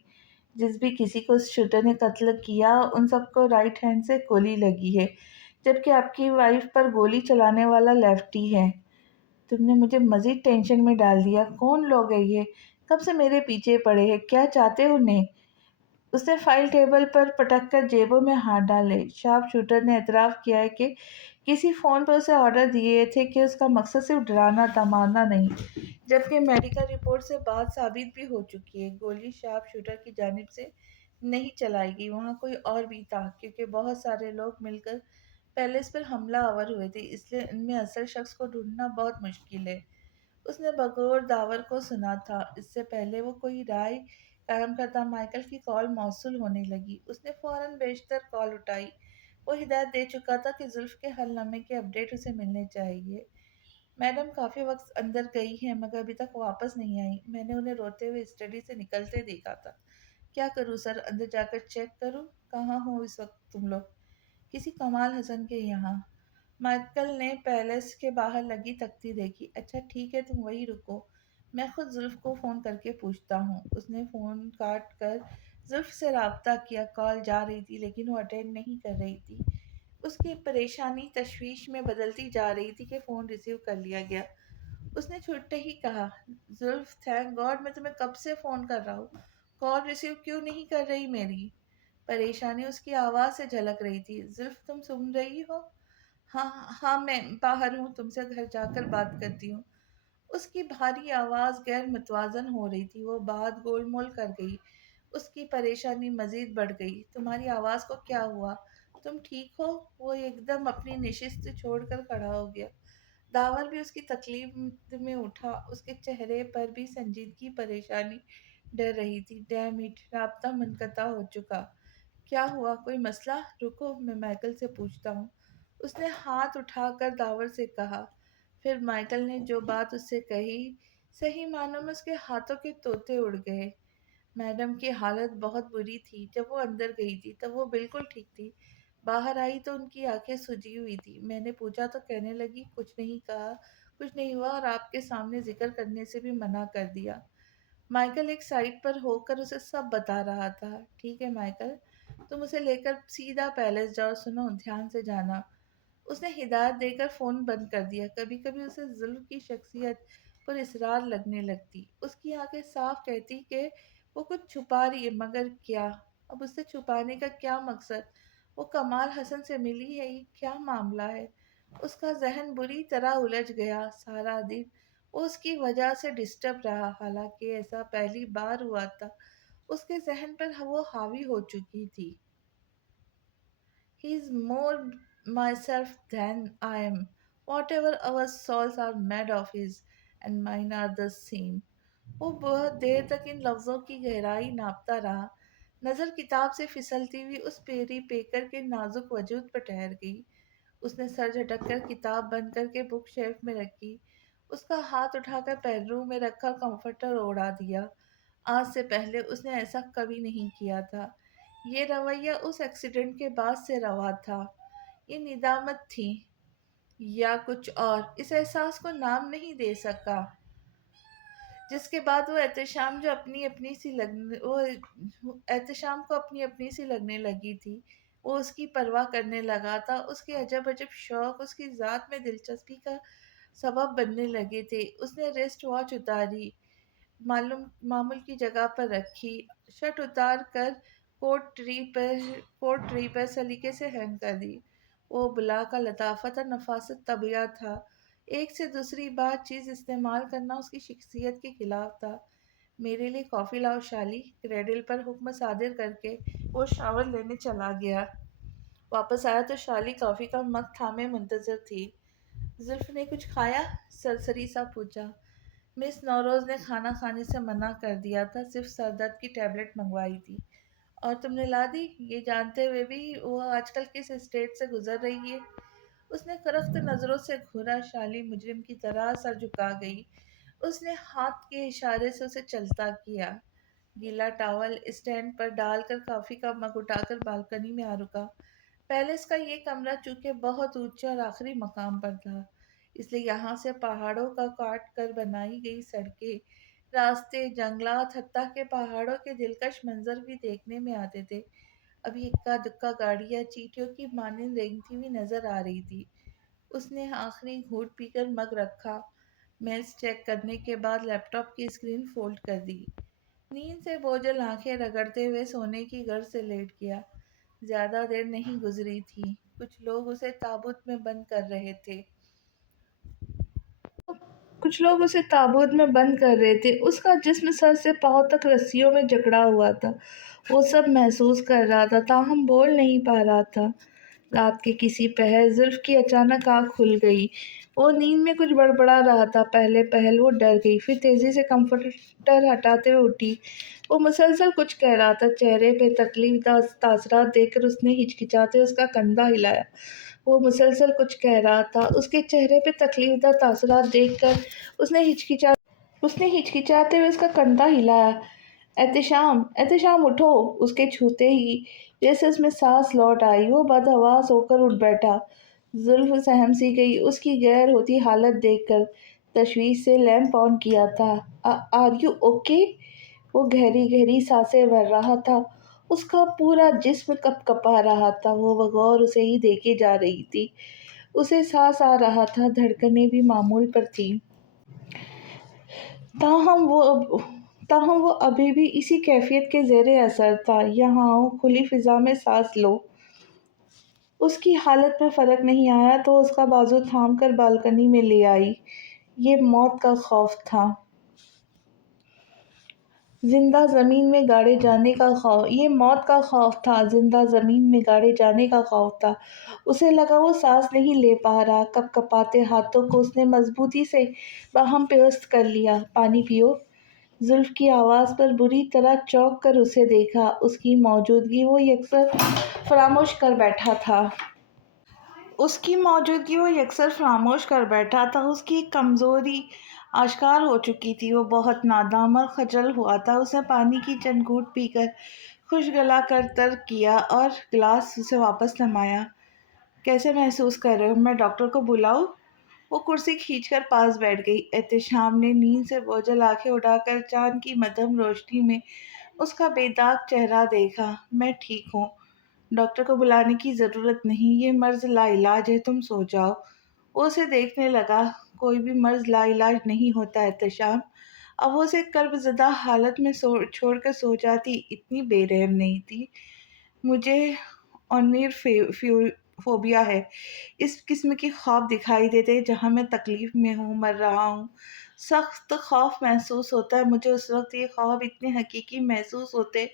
جس بھی کسی کو اس شوٹر نے قتل کیا، ان سب کو رائٹ ہینڈ سے گولی لگی ہے، جبکہ آپ کی وائف پر گولی چلانے والا لیفٹی ہے۔ تم نے مجھے مزید ٹینشن میں ڈال دیا۔ کون لوگ ہیں یہ؟ کب سے میرے پیچھے پڑے ہیں؟ کیا چاہتے انہیں؟ اس نے فائل ٹیبل پر پٹک کر جیبوں میں ہاتھ ڈالے۔ شارپ شوٹر نے اعتراف کیا ہے کہ کسی فون پر اسے آرڈر دیے تھے کہ اس کا مقصد صرف ڈرانا تھا، مارنا نہیں، جبکہ میڈیکل رپورٹ سے بات ثابت بھی ہو چکی ہے۔ گولی شارپ شوٹر کی جانب سے نہیں چلائی گئی، وہاں کوئی اور بھی تھا، کیونکہ بہت سارے لوگ مل کر پیلس پر حملہ آور ہوئے تھے، اس لیے ان میں اصل شخص کو ڈھونڈنا بہت مشکل ہے۔ اس نے بغور داور کو سنا تھا۔ اس سے پہلے وہ کوئی رائے قائم کرتا، مائیکل کی کال موصول ہونے لگی۔ اس نے فوراً بیشتر کال اٹھائی۔ وہ ہدایت دے چکا تھا کہ زلف کے حل نامے کے اپڈیٹ اسے ملنے چاہیے۔ میڈم کافی وقت اندر گئی ہیں مگر ابھی تک واپس نہیں آئی۔ میں نے انہیں روتے ہوئے اسٹڈی سے نکلتے دیکھا تھا۔ کیا کروں سر، اندر جا کر چیک کروں؟ کہاں ہو اس وقت تم لوگ؟ کسی کمال حسن کے یہاں۔ مائیکل نے پیلس کے باہر لگی تختی دیکھی۔ اچھا ٹھیک ہے، تم وہی رکو، میں خود زلف کو فون کر کے پوچھتا ہوں۔ اس نے فون کاٹ کر زلف سے رابطہ کیا۔ کال جا رہی تھی لیکن وہ اٹینڈ نہیں کر رہی تھی۔ اس کی پریشانی تشویش میں بدلتی جا رہی تھی کہ فون ریسیو کر لیا گیا۔ اس نے چھوٹتے ہی کہا، زلف تھینک گاڈ میں تمہیں کب سے فون کر رہا ہوں، کال ریسیو کیوں نہیں کر رہی میری؟ پریشانی اس کی آواز سے جھلک رہی تھی۔ زلف تم سن رہی ہو؟ ہاں ہاں میں باہر ہوں، تم سے گھر جا کر بات کرتی ہوں۔ اس کی بھاری آواز غیر متوازن ہو رہی تھی۔ وہ بات گول مول کر گئی۔ اس کی پریشانی مزید بڑھ گئی۔ تمہاری آواز کو کیا ہوا؟ تم ٹھیک ہو؟ وہ ایک دم اپنی نشست چھوڑ کر کھڑا ہو گیا۔ داور بھی اس کی تکلیف میں اٹھا۔ اس کے چہرے پر بھی سنجیدگی، پریشانی ڈر رہی تھی۔ ڈیم اٹ، رابطہ منقطع ہو چکا۔ کیا ہوا، کوئی مسئلہ؟ رکو میں مائیکل سے پوچھتا ہوں۔ اس نے ہاتھ اٹھا کر داور سے کہا۔ پھر مائیکل نے جو بات اس سے کہی، صحیح معنوں میں اس کے ہاتھوں کے طوطے اڑ گئے۔ میڈم کی حالت بہت بری تھی۔ جب وہ اندر گئی تھی تب وہ بالکل ٹھیک تھی۔ باہر آئی تو ان کی آنکھیں سجی ہوئی تھی۔ میں نے پوچھا تو کہنے لگی کچھ نہیں کہا، کچھ نہیں ہوا اور آپ کے سامنے ذکر کرنے سے بھی منع کر دیا۔ مائیکل ایک سائٹ پر ہو کر اسے سب بتا رہا تھا۔ ٹھیک ہے مائیکل، تم اسے لے کر سیدھا پیلس جاؤ، سنو دھیان سے جانا۔ اس نے ہدایت دے کر فون بند کر دیا۔ کبھی کبھی اسے زلف کی شخصیت پر اصرار لگنے لگتی۔ اس کی آنکھیں صاف کہتی کہ وہ کچھ چھپا رہی ہے، مگر کیا؟ اب اس سے چھپانے کا کیا مقصد؟ وہ کمال حسن سے ملی ہے، یہ کیا معاملہ ہے؟ اس کا ذہن بری طرح الجھ گیا۔ سارا دن وہ اس کی وجہ سے ڈسٹرب رہا، حالانکہ ایسا پہلی بار ہوا تھا۔ اس کے ذہن پر وہ حاوی ہو چکی تھی۔ He is more myself than I am. Whatever our souls are made of his and mine are the same. وہ بہت دیر تک ان لفظوں کی گہرائی ناپتا رہا۔ نظر کتاب سے پھسلتی ہوئی اس پیری پیکر کے نازک وجود پر ٹھہر گئی۔ اس نے سر جھٹک کر کتاب بند کر کے بک شیلف میں رکھی۔ اس کا ہاتھ اٹھا کر پیروں میں رکھا کمفرٹر اڑا دیا۔ آج سے پہلے اس نے ایسا کبھی نہیں کیا تھا۔ یہ رویہ اس ایکسیڈنٹ کے بعد سے روا تھا۔ یہ ندامت تھی یا کچھ اور، اس احساس کو نام نہیں دے سکا، جس کے بعد وہ احتشام کو اپنی اپنی سی لگنے لگی تھی۔ وہ اس کی پرواہ کرنے لگا تھا۔ اس کے عجب عجب شوق اس کی ذات میں دلچسپی کا سبب بننے لگے تھے۔ اس نے ریسٹ واچ اتاری، معمول کی جگہ پر رکھی، شرٹ اتار کر کوٹ ٹری پر سلیقے سے ہینگ کر دی۔ وہ بلا کا لطافت اور نفاست طبیعہ تھا۔ ایک سے دوسری بات چیز استعمال کرنا اس کی شخصیت کے خلاف تھا۔ میرے لیے کافی لاؤ شالی، کریڈل پر حکم صادر کر کے وہ شاور لینے چلا گیا۔ واپس آیا تو شالی کافی کا مگ تھامے منتظر تھی۔ زلف نے کچھ کھایا؟ سرسری سا پوچھا۔ مس نوروز نے کھانا کھانے سے منع کر دیا تھا، صرف سر درد کی ٹیبلٹ منگوائی تھی۔ اور تم نے لا دی؟ یہ جانتے ہوئے بھی وہ آج کل کس اسٹیٹ سے گزر رہی ہے؟ اس نے کرخت نظروں سے گھورا۔ شالی مجرم کی طرح سر جھکا گئی۔ اس نے ہاتھ کے اشارے سے اسے چلتا کیا۔ گیلا ٹاول اسٹینڈ پر ڈال کر کافی کا مگ اٹھا کر بالکنی میں آ رکا۔ پیلس کا یہ کمرہ چونکہ بہت اونچے اور آخری مقام پر تھا، اس لیے یہاں سے پہاڑوں کا کاٹ کر بنائی گئی سڑکیں، راستے، جنگلات، حتیٰ کہ پہاڑوں کے دلکش منظر بھی دیکھنے میں آتے تھے۔ ابھی اکا دکا گاڑیاں چیٹیوں کی مانند رینگتی ہوئی نظر آ رہی تھی۔ اس نے آخری گھونٹ پی کر مگ رکھا۔ میلز چیک کرنے کے بعد لیپ ٹاپ کی اسکرین فولڈ کر دی۔ نیند سے بوجھل آنکھیں رگڑتے ہوئے سونے کی غرض سے لیٹ گیا۔ زیادہ دیر نہیں گزری تھی، کچھ لوگ اسے تابوت میں بند کر رہے تھے۔ اس کا جسم سر سے پاؤں تک رسیوں میں جکڑا ہوا تھا۔ وہ سب محسوس کر رہا تھا، تاہم بول نہیں پا رہا تھا۔ رات کے کسی پہر زلف کی اچانک آنکھ کھل گئی۔ وہ نیند میں کچھ بڑبڑا رہا تھا۔ پہلے پہل وہ ڈر گئی، پھر تیزی سے کمفرٹر ہٹاتے ہوئے اٹھی۔ وہ مسلسل کچھ کہہ رہا تھا۔ چہرے پہ تکلیف دہ تاثرات دیکھ کر اس نے ہچکچاتے ہوئے اس کا کندھا ہلایا۔ وہ مسلسل کچھ کہہ رہا تھا۔ اس کے چہرے پہ تکلیف دہ تاثرات دیکھ کر اس نے ہچکچاتے ہوئے اس کا کندھا ہلایا۔ احتشام، احتشام اٹھو! اس کے چھوتے ہی جیسے اس میں سانس لوٹ آئی، وہ بدحواس ہو کر اٹھ بیٹھا۔ زلف سہم سی گئی اس کی غیر ہوتی حالت دیکھ کر۔ تشویش سے لیمپ آن کیا تھا۔ Are you okay? وہ گہری گہری سانسیں بھر رہا تھا۔ اس کا پورا جسم کپ کپا رہا تھا۔ وہ بغور اسے ہی دیکھے جا رہی تھی۔ اسے سانس آ رہا تھا، دھڑکنیں بھی معمول پر تھیں۔ تاہم وہ ابھی بھی اسی کیفیت کے زیر اثر تھا۔ یہاں آؤ، کھلی فضا میں سانس لو۔ اس کی حالت میں فرق نہیں آیا تو اس کا بازو تھام کر بالکنی میں لے آئی۔ یہ موت کا خوف تھا۔ زندہ زمین میں گاڑے جانے کا خوف۔ یہ موت کا خوف تھا، زندہ زمین میں گاڑے جانے کا خوف تھا۔ اسے لگا وہ سانس نہیں لے پا رہا۔ کپ کپاتے ہاتھوں کو اس نے مضبوطی سے باہم پیوست کر لیا۔ پانی پیو؟ زلف کی آواز پر بری طرح چونک کر اسے دیکھا۔ اس کی موجودگی وہ یکسر فراموش کر بیٹھا تھا۔ اس کی کمزوری آشکار ہو چکی تھی۔ وہ بہت نادام اور خجل ہوا تھا۔ اس نے پانی کی چند گھونٹ پی کر خشک گلا کر ترک کیا اور گلاس اسے واپس تھمایا۔ کیسے محسوس کر رہے ہو؟ میں ڈاکٹر کو بلاؤں؟ وہ کرسی کھینچ کر پاس بیٹھ گئی۔ احتشام نے نیند سے بوجھل آنکھیں اٹھا کر چاند کی مدھم روشنی میں اس کا بے داغ چہرہ دیکھا۔ میں ٹھیک ہوں، ڈاکٹر کو بلانے کی ضرورت نہیں، یہ مرض لا علاج ہے، تم سو جاؤ۔ وہ اسے دیکھنے لگا۔ کوئی بھی مرض لا علاج نہیں ہوتا احتشام۔ اب وہ اسے کرب زدہ حالت میں چھوڑ کر سو جاتی، اتنی بے رحم نہیں تھی۔ مجھے اونیر فوبیا ہے۔ اس قسم کے خواب دکھائی دیتے ہیں جہاں میں تکلیف میں ہوں، مر رہا ہوں۔ سخت خوف محسوس ہوتا ہے مجھے۔ اس وقت یہ خواب اتنے حقیقی محسوس ہوتے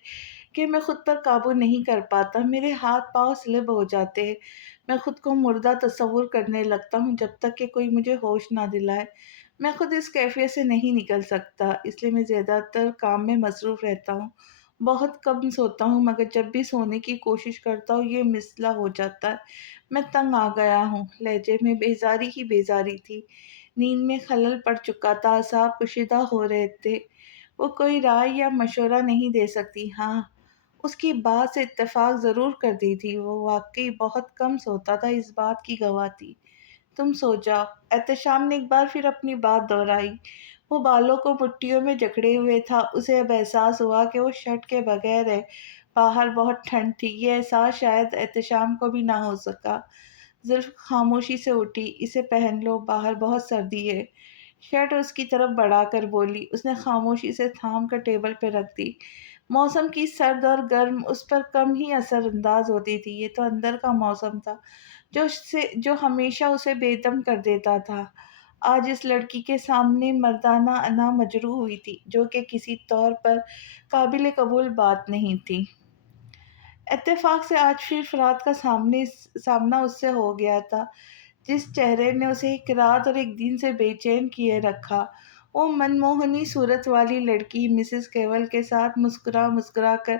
کہ میں خود پر قابو نہیں کر پاتا۔ میرے ہاتھ پاؤں سلب ہو جاتے ہیں۔ میں خود کو مردہ تصور کرنے لگتا ہوں جب تک کہ کوئی مجھے ہوش نہ دلائے۔ میں خود اس کیفیت سے نہیں نکل سکتا، اس لیے میں زیادہ تر کام میں مصروف رہتا ہوں۔ بہت کم سوتا ہوں، مگر جب بھی سونے کی کوشش کرتا ہوں یہ مسئلہ ہو جاتا ہے۔ میں تنگ آ گیا ہوں۔ لہجے میں بیزاری ہی بیزاری تھی۔ نیند میں خلل پڑ چکا تھا، اعصاب کشیدہ ہو رہے تھے۔ وہ کوئی رائے یا مشورہ نہیں دے سکتی۔ ہاں، اس کی بات سے اتفاق ضرور کرتی تھی۔ وہ واقعی بہت کم سوتا تھا، اس بات کی گواہ تھی۔ تم سو جاؤ۔ احتشام نے ایک بار پھر اپنی بات دہرائی۔ وہ بالوں کو مٹھیوں میں جکڑے ہوئے تھا۔ اسے اب احساس ہوا کہ وہ شرٹ کے بغیر ہے۔ باہر بہت ٹھنڈ تھی۔ یہ احساس شاید احتشام کو بھی نہ ہو سکا۔ زلف خاموشی سے اٹھی۔ اسے پہن لو، باہر بہت سردی ہے۔ شرٹ اس کی طرف بڑھا کر بولی۔ اس نے خاموشی سے تھام کر ٹیبل پہ رکھ دی۔ موسم کی سرد اور گرم اس پر کم ہی اثر انداز ہوتی تھی۔ یہ تو اندر کا موسم تھا جو ہمیشہ اسے بے دم کر دیتا تھا۔ آج اس لڑکی کے سامنے مردانہ انا مجروح ہوئی تھی، جو کہ کسی طور پر قابل قبول بات نہیں تھی۔ اتفاق سے آج پھر فرات کا سامنا اس سے ہو گیا تھا، جس چہرے نے اسے ایک رات اور ایک دن سے بے چین کیے رکھا۔ وہ منموہنی صورت والی لڑکی مسز کیول کے ساتھ مسکرا مسکرا کر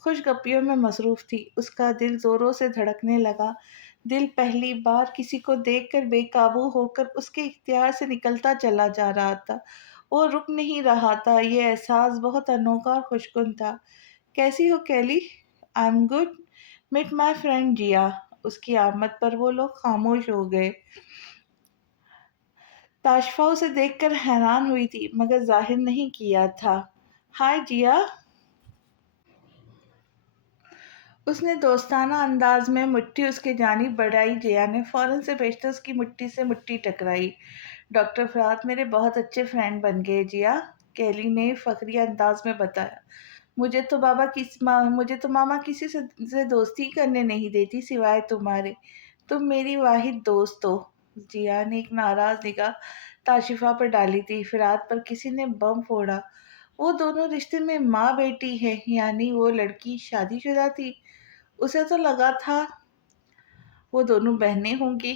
خوش گپیوں میں مصروف تھی۔ اس کا دل زوروں سے دھڑکنے لگا۔ دل پہلی بار کسی کو دیکھ کر بے قابو ہو کر اس کے اختیار سے نکلتا چلا جا رہا تھا۔ وہ رک نہیں رہا تھا۔ یہ احساس بہت انوکھا اور خوشگوار تھا۔ کیسی ہو Kelly? I am good. Meet my friend Jiya. اس کی آمد پر وہ لوگ خاموش ہو گئے۔ تاشفا اسے دیکھ کر حیران ہوئی تھی، مگر ظاہر نہیں کیا تھا۔ ہائے جیا! اس نے دوستانہ انداز میں مٹھی اس کی جانب بڑھائی۔ جیا نے فوراً سے بیشتر اس کی مٹھی سے مٹھی ٹکرائی۔ ڈاکٹر فرات میرے بہت اچھے فرینڈ بن گئے جیا۔ کیلی نے فخریہ انداز میں بتایا۔ مجھے تو ماما کسی سے دوستی کرنے نہیں دیتی سوائے تمہارے۔ تم میری واحد دوست ہو۔ جیا نے ایک ناراض نگاہ تاشفا پر ڈالی تھی۔ فرات پر کسی نے بم پھوڑا۔ وہ دونوں رشتے میں ماں بیٹی ہے، یعنی وہ لڑکی شادی شدہ تھی۔ اسے تو لگا تھا وہ دونوں بہنیں ہوں گی۔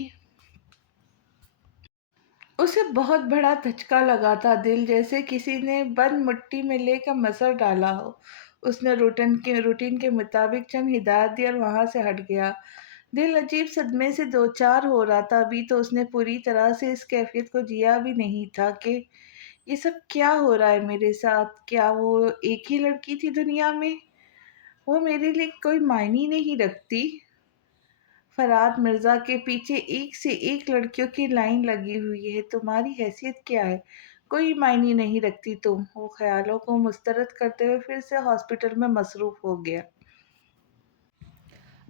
اسے بہت بڑا دھچکا لگا تھا، دل جیسے کسی نے بند مٹی میں لے کر مسل ڈالا ہو۔ اس نے روٹین کے مطابق چند ہدایت دی اور وہاں سے ہٹ گیا۔ دل عجیب صدمے سے دوچار ہو رہا تھا۔ ابھی تو اس نے پوری طرح سے اس کیفیت کو جیا بھی نہیں تھا کہ یہ سب کیا ہو رہا ہے میرے ساتھ۔ کیا وہ ایک ہی لڑکی تھی دنیا میں؟ وہ میرے لیے کوئی معنی نہیں رکھتی۔ فرات مرزا کے پیچھے ایک سے ایک لڑکیوں کی لائن لگی ہوئی ہے۔ تمہاری حیثیت کیا ہے؟ کوئی معنی نہیں رکھتی تم۔ وہ خیالوں کو مسترد کرتے ہوئے پھر سے ہاسپٹل میں مصروف ہو گیا۔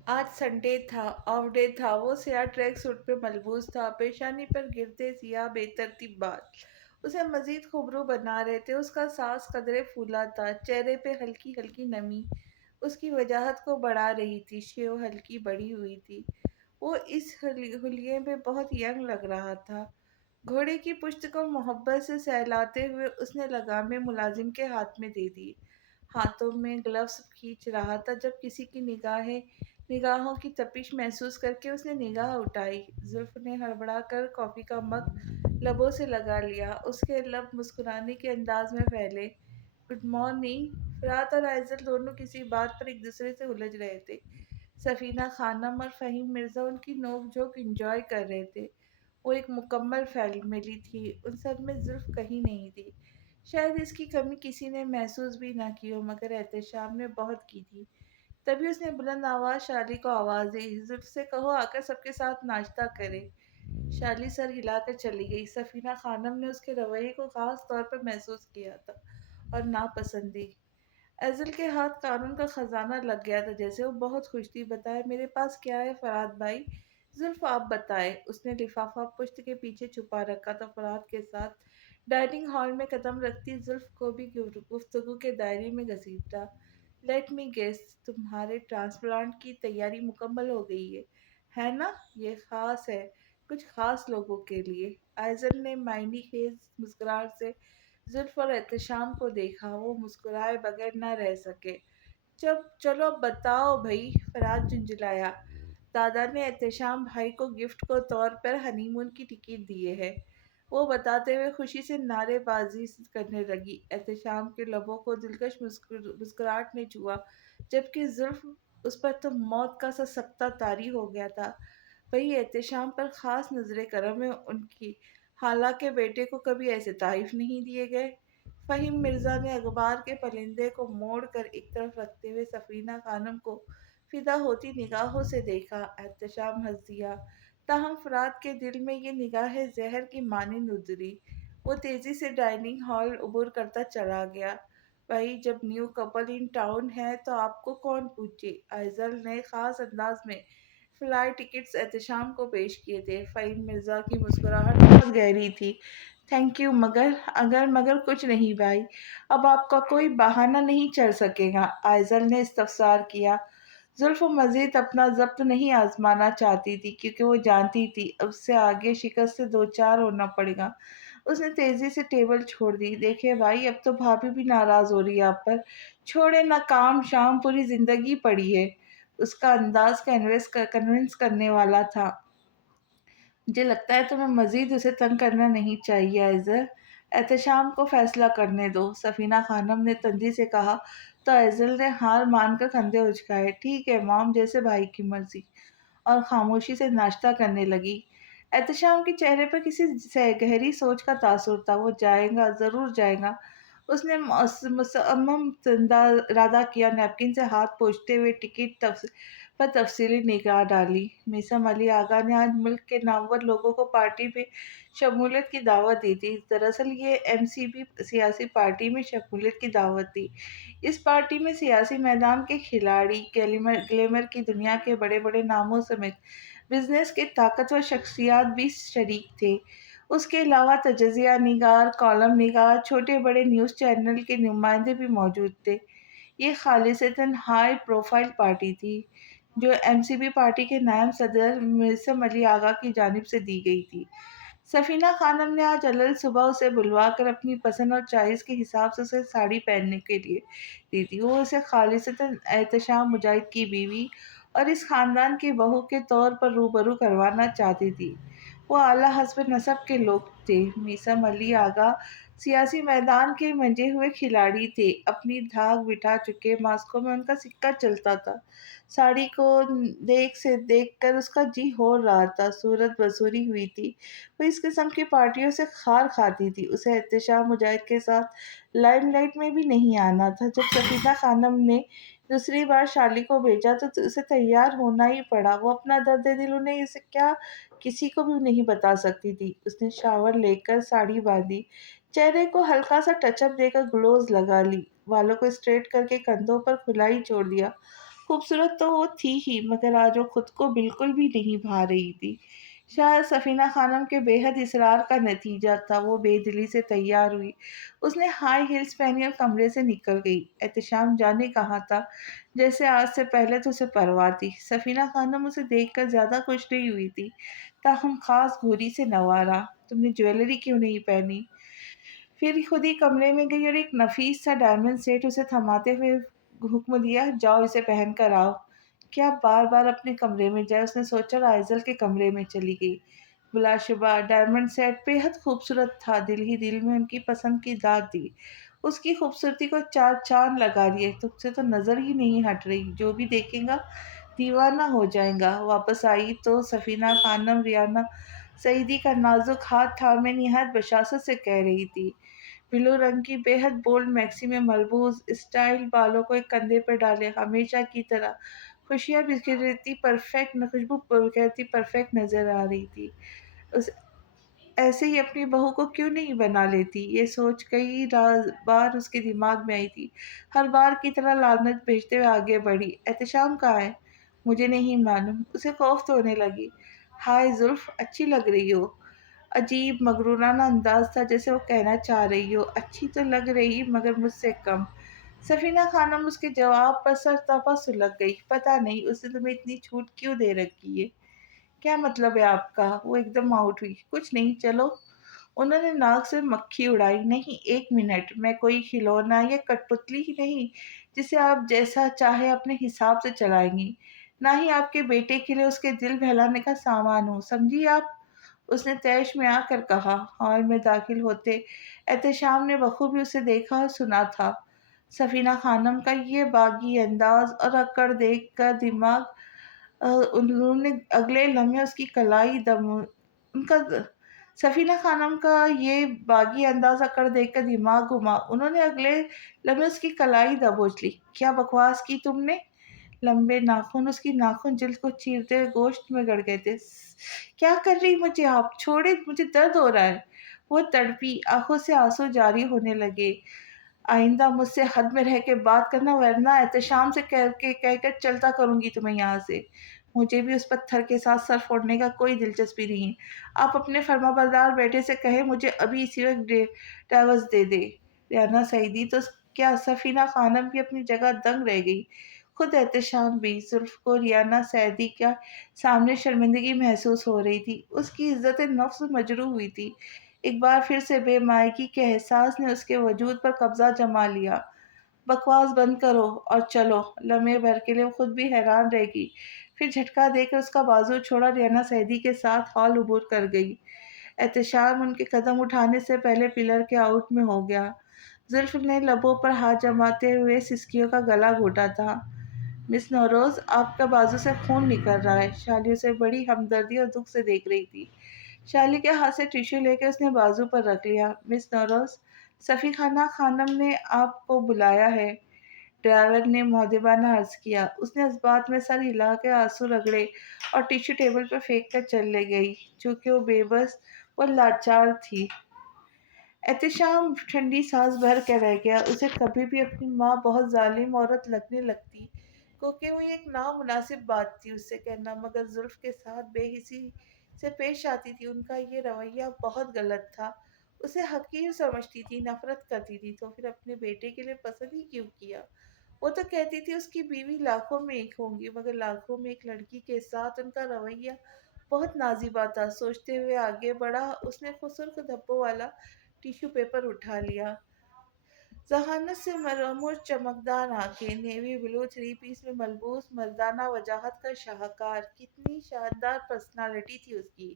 آج سنڈے تھا، آف ڈے تھا۔ وہ سیاہ ٹریک سوٹ پہ ملبوس تھا، پیشانی پر گرتے سیاہ بے ترتیب بال اسے مزید خوبرو بنا رہے تھے۔ اس کا سانس قدرے پھولا تھا، چہرے پہ ہلکی ہلکی نمی اس کی وجاہت کو بڑھا رہی تھی۔ شیو ہلکی بڑھی ہوئی تھی۔ وہ اس حلیے میں بہت ینگ لگ رہا تھا۔ گھوڑے کی پشت کو محبت سے سہلاتے ہوئے اس نے لگامیں ملازم کے ہاتھ میں دے دی۔ ہاتھوں میں گلوز کھینچ رہا تھا جب کسی کی نگاہوں کی تپش محسوس کر کے اس نے نگاہ اٹھائی۔ زلف نے ہڑبڑا کر کافی کا مگ لبوں سے لگا لیا۔ اس کے لب مسکرانے کے انداز میں پھیلے۔ Good morning. فرات اور آئزل دونوں کسی بات پر ایک دوسرے سے الجھ رہے تھے۔ سفینہ خانم اور فہیم مرزا ان کی نوک جھوک انجوائے کر رہے تھے۔ وہ ایک مکمل فیملی تھی۔ ان سب میں زلف کہیں نہیں تھی۔ شاید اس کی کمی کسی نے محسوس بھی نہ کی ہو، مگر احتشام نے بہت کی تھی۔ تبھی اس نے بلند آواز شالی کو آواز دی، زلف سے کہو آ کر سب کے ساتھ ناشتہ کرے۔ شالی سر ہلا کر چلی گئی۔ سفینہ خانم نے اس کے رویے کو خاص طور پر محسوس کیا تھا اور ناپسندی۔ ایزل کے ہاتھ قانون کا خزانہ لگ گیا تھا جیسے وہ بہت خوش تھی۔ بتائے میرے پاس کیا ہے فرات بھائی؟ زلف آپ بتائے۔ اس نے لفافہ پشت کے پیچھے چھپا رکھا تھا۔ فرات کے ساتھ ڈائننگ ہال میں قدم رکھتی زلف کو بھی گفتگو کے دائرے میں گھسیٹا۔ لیٹ می گیس، تمہارے ٹرانسپلانٹ کی تیاری مکمل ہو گئی ہے نا؟ یہ خاص ہے، کچھ خاص لوگوں کے لیے۔ آئزل نے معنی خیز مسکراہٹ سے زلف اور احتشام کو دیکھا۔ وہ مسکرائے بغیر نہ رہ سکے۔ چلو اب بتاؤ بھئی، فرات جھنجھلایا۔ دادا نے احتشام بھائی کو گفٹ کے طور پر ہنی مون کی ٹکٹ دیے ہے، وہ بتاتے ہوئے خوشی سے نعرے بازی کرنے لگی۔ احتشام کے لبوں کو دلکش مسکراہٹ نے چھوا، جبکہ زلف اس پر تو موت کا سا سکتہ طاری ہو گیا تھا۔ بھئی احتشام پر خاص نظر کرم ہے ان کی، حالانکہ بیٹے کو کبھی ایسے تحائف نہیں دیے گئے۔ فہیم مرزا نے اخبار کے پلندے کو موڑ کر ایک طرف رکھتے ہوئے سفینہ خانم کو فدا ہوتی نگاہوں سے دیکھا۔ احتشام ہنس دیا، تاہم فرات کے دل میں یہ نگاہیں زہر کی مانند اتری۔ وہ تیزی سے ڈائننگ ہال عبور کرتا چلا گیا۔ بھائی جب نیو کپل ان ٹاؤن ہے تو آپ کو کون پوچھے؟ آئزل نے خاص انداز میں فلائٹ ٹکٹس احتشام کو پیش کیے تھے۔ فہیم مرزا کی مسکراہٹ بہت گہری تھی۔ تھینک یو، مگر کچھ نہیں بھائی، اب آپ کا کوئی بہانہ نہیں چل سکے گا۔ آئزل نے استفسار کیا۔ زلف مزید اپنا ضبط نہیں آزمانا چاہتی تھی کیونکہ وہ جانتی تھی اب اس سے آگے شکست سے دوچار ہونا پڑے گا۔ اس نے تیزی سے ٹیبل چھوڑ دی۔ دیکھیں بھائی، اب تو بھابھی بھی ناراض ہو رہی ہے آپ پر۔ چھوڑے نہ، کام شام پوری زندگی پڑی ہے۔ اس کا انداز کنونس کرنے والا تھا۔ مجھے لگتا ہے تمہیں مزید اسے تنگ کرنا نہیں چاہیے آئزل۔ احتشام کو فیصلہ کرنے دو، سفینہ خانم نے تندی سے کہا تو آئزل نے ہار مان کر کندھے اچکائے۔ ٹھیک ہے مام، جیسے بھائی کی مرضی، اور خاموشی سے ناشتہ کرنے لگی۔ احتشام کے چہرے پر کسی گہری سوچ کا تاثر تھا۔ وہ جائے گا، ضرور جائے گا۔ اس نے مصمم ارادہ کیا۔ نیپکن سے ہاتھ پوچھتے ہوئے ٹکٹ پر تفصیلی نگاہ ڈالی۔ میثم علی آغا نے آج ملک کے نامور لوگوں کو پارٹی میں شمولیت کی دعوت دی تھی۔ دراصل یہ MCP سیاسی پارٹی میں شمولیت کی دعوت تھی۔ اس پارٹی میں سیاسی میدان کے کھلاڑی، گلیمر کی دنیا کے بڑے بڑے ناموں سمیت بزنس کے طاقتور شخصیات بھی شریک تھے۔ اس کے علاوہ تجزیہ نگار، کالم نگار، چھوٹے بڑے نیوز چینل کے نمائندے بھی موجود تھے۔ یہ خالصتاً ہائی پروفائل پارٹی تھی جو MCP پارٹی کے نائب صدر میثم علی آغا کی جانب سے دی گئی تھی۔ سفینہ خانم نے آج علل صبح اسے بلوا کر اپنی پسند اور چوائس کے حساب سے اسے ساڑی پہننے کے لیے دی تھی۔ وہ اسے خالصتاً احتشام مجاہد کی بیوی اور اس خاندان کی بہو کے طور پر روبرو کروانا چاہتی تھی۔ وہ اعلیٰ حسب نسب کے لوگ تھے۔ میثم علی آغا سیاسی میدان کے منجے ہوئے کھلاڑی تھے۔ اپنی دھاک بٹھا چکے ماسکو میں ان کا سکہ چلتا تھا۔ ساڑی کو دیکھ کر اس کا جی ہو رہا تھا۔ صورت بصوری ہوئی تھی۔ وہ اس قسم کی پارٹیوں سے خار کھاتی تھی۔ اسے احتشام مجاہد کے ساتھ لائم لائٹ میں بھی نہیں آنا تھا۔ جب سفینہ خانم نے دوسری بار شالی کو بھیجا تو اسے تیار ہونا ہی پڑا۔ وہ اپنا درد دل انہیں اسے کیا کسی کو بھی نہیں بتا سکتی تھی۔ اس نے شاور لے کر ساڑی باندھی، چہرے کو ہلکا سا ٹچ اپ دے کر گلوز لگا لی، بالوں کو اسٹریٹ کر کے کندھوں پر کھلا ہی چھوڑ دیا۔ خوبصورت تو وہ تھی ہی، مگر آج وہ خود کو بالکل بھی نہیں بھا رہی تھی۔ شاید سفینہ خانم کے بے حد اصرار کا نتیجہ تھا۔ وہ بے دلی سے تیار ہوئی۔ اس نے ہائی ہیلز پہنی اور کمرے سے نکل گئی۔ احتشام جانے کہا تھا جیسے آج سے پہلے تو اسے پرواہ تھی۔ سفینہ خانم اسے دیکھ کر زیادہ خوش نہیں ہوئی تھی، تاہم خاص گھوری سے نوارا، تم نے جویلری کیوں نہیں پہنی؟ پھر خود ہی کمرے میں گئی اور ایک نفیس سا ڈائمنڈ سیٹ اسے تھماتے ہوئے حکم دیا، جاؤ اسے پہن کر آؤ۔ کیا بار بار اپنے کمرے میں جائے، اس نے سوچا اور آئزل کے کمرے میں چلی گئی۔ بلا شبہ ڈائمنڈ سیٹ بے حد خوبصورت تھا۔ دل ہی دل میں ان کی پسند کی داد دی۔ اس کی خوبصورتی کو چار چاند لگا دیے۔ تجھ سے تو نظر ہی نہیں ہٹ رہی، جو بھی دیکھے گا دیوانہ ہو جائے گا۔ واپس آئی تو سفینہ خانم ریانہ سعیدی کا نازک ہاتھ تھامے نہایت بشاشت سے کہہ رہی تھی، بلو رنگ کی بے حد بولڈ میکسی میں ملبوس اسٹائل بالوں کو ایک کندھے پر ڈالے ہمیشہ کی طرح خوشیاں بکھیرتی پرفیکٹ نظر آ رہی تھی۔ اس ایسے ہی اپنی بہو کو کیوں نہیں بنا لیتی، یہ سوچ کئی بار اس کے دماغ میں آئی تھی۔ ہر بار کی طرح لعنت بھیجتے ہوئے آگے بڑھی، احتشام کہاں ہے؟ مجھے نہیں معلوم۔ اسے خوف تو ہونے لگی۔ ہائے زلف، اچھی لگ رہی ہو۔ عجیب مغرورانہ انداز تھا، جیسے وہ کہنا چاہ رہی ہو، اچھی تو لگ رہی مگر مجھ سے کم۔ سفینہ خانم اس کے جواب پر سر تپا سلگ گئی۔ پتہ نہیں اس نے تمہیں اتنی چھوٹ کیوں دے رکھی ہے؟ کیا مطلب ہے آپ کا؟ وہ ایک دم آؤٹ ہوئی۔ کچھ نہیں، چلو۔ انہوں نے ناک سے مکھی اڑائی۔ نہیں، ایک منٹ، میں کوئی کھلونا یا کٹ پتلی ہی نہیں جسے آپ جیسا چاہے اپنے حساب سے چلائیں گی، نہ ہی آپ کے بیٹے کے لیے اس کے دل بہلانے کا سامان ہوں، سمجھی آپ؟ اس نے طیش میں آ کر کہا۔ ہال میں داخل ہوتے احتشام نے بخوبی اسے دیکھا اور سنا تھا۔ سفینہ خانم کا یہ باغی انداز اور اکڑ دیکھ کر دماغ انہوں نے اگلے لمحے اس کی کلائی دم ان کا سفینہ خانم کا یہ باغی انداز اکڑ دیکھ کر دماغ گھما۔ انہوں نے اگلے لمحے اس کی کلائی دبوچ لی۔ کیا بکواس کی تم نے؟ لمبے ناخن اس کی ناخن جلد کو چیرتے ہوئے گوشت میں گڑ گئے تھے۔ کیا کر رہی مجھے آپ؟ چھوڑے، مجھے درد ہو رہا ہے۔ وہ تڑپی، آنکھوں سے آنسو جاری ہونے لگے۔ آئندہ مجھ سے حد میں رہ کے بات کرنا، ورنہ احتشام سے کہہ کر چلتا کروں گی تمہیں یہاں سے۔ مجھے بھی اس پتھر کے ساتھ سر پھوڑنے کا کوئی دلچسپی نہیں۔ آپ اپنے فرما بردار بیٹے سے کہیں مجھے ابھی اسی وقت ڈائیورس دے دے۔ ریانہ سعیدی تو کیا، سفینہ خانم بھی اپنی جگہ دنگ رہ گئی۔ خود احتشام بھی۔ زلف کو ریانہ سعیدی کے سامنے شرمندگی محسوس ہو رہی تھی۔ اس کی عزت نفس مجروح ہوئی تھی۔ ایک بار پھر سے بے مائگی کے احساس نے اس کے وجود پر قبضہ جما لیا۔ بکواس بند کرو اور چلو۔ لمحے بھر کے لیے وہ خود بھی حیران رہ گئی، پھر جھٹکا دے کر اس کا بازو چھوڑا، ریانہ سعیدی کے ساتھ ہال عبور کر گئی۔ احتشام ان کے قدم اٹھانے سے پہلے پلر کے آؤٹ میں ہو گیا۔ زلف نے لبوں پر ہاتھ جماتے ہوئے سسکیوں کا گلا گھونٹا تھا۔ مس نوروز، آپ کا بازو سے خون نکل رہا ہے۔ شالی اسے بڑی ہمدردی اور دکھ سے دیکھ رہی تھی۔ شالی کے ہاتھ سے ٹیشو لے کے اس نے بازو پر رکھ لیا۔ مس نوروز، سفینہ خانم نے آپ کو بلایا ہے، ڈرائیور نے مؤدبانہ عرض کیا۔ اس نے اس بات میں سر ہلا کے آنسو رگڑے اور ٹیشو ٹیبل پر پھینک کر چلے گئی۔ چونکہ وہ بے بس و لاچار تھی، احتشام ٹھنڈی سانس بھر کے رہ گیا۔ اسے کبھی بھی اپنی ماں بہت ظالم عورت لگنے لگتی، کیونکہ وہ ایک نامناسب بات تھی اس سے کہنا، مگر زلف کے ساتھ بے حسی سے پیش آتی تھی ان کا یہ رویہ بہت غلط تھا۔ اسے حقیر سمجھتی تھی، نفرت کرتی تھی، تو پھر اپنے بیٹے کے لیے پسند ہی کیوں کیا؟ وہ تو کہتی تھی اس کی بیوی لاکھوں میں ایک ہوں گی، مگر لاکھوں میں ایک لڑکی کے ساتھ ان کا رویہ بہت نازیبا تھا۔ سوچتے ہوئے آگے بڑھا، اس نے سرخ دھبوں والا ٹیشو پیپر اٹھا لیا۔ ذہانت سے مرموز چمکدار آنکھیں، نیوی بلو تھری پیس میں ملبوس، مردانہ وجاہت کا شاہکار۔ کتنی شاندار پرسنالٹی تھی اس کی،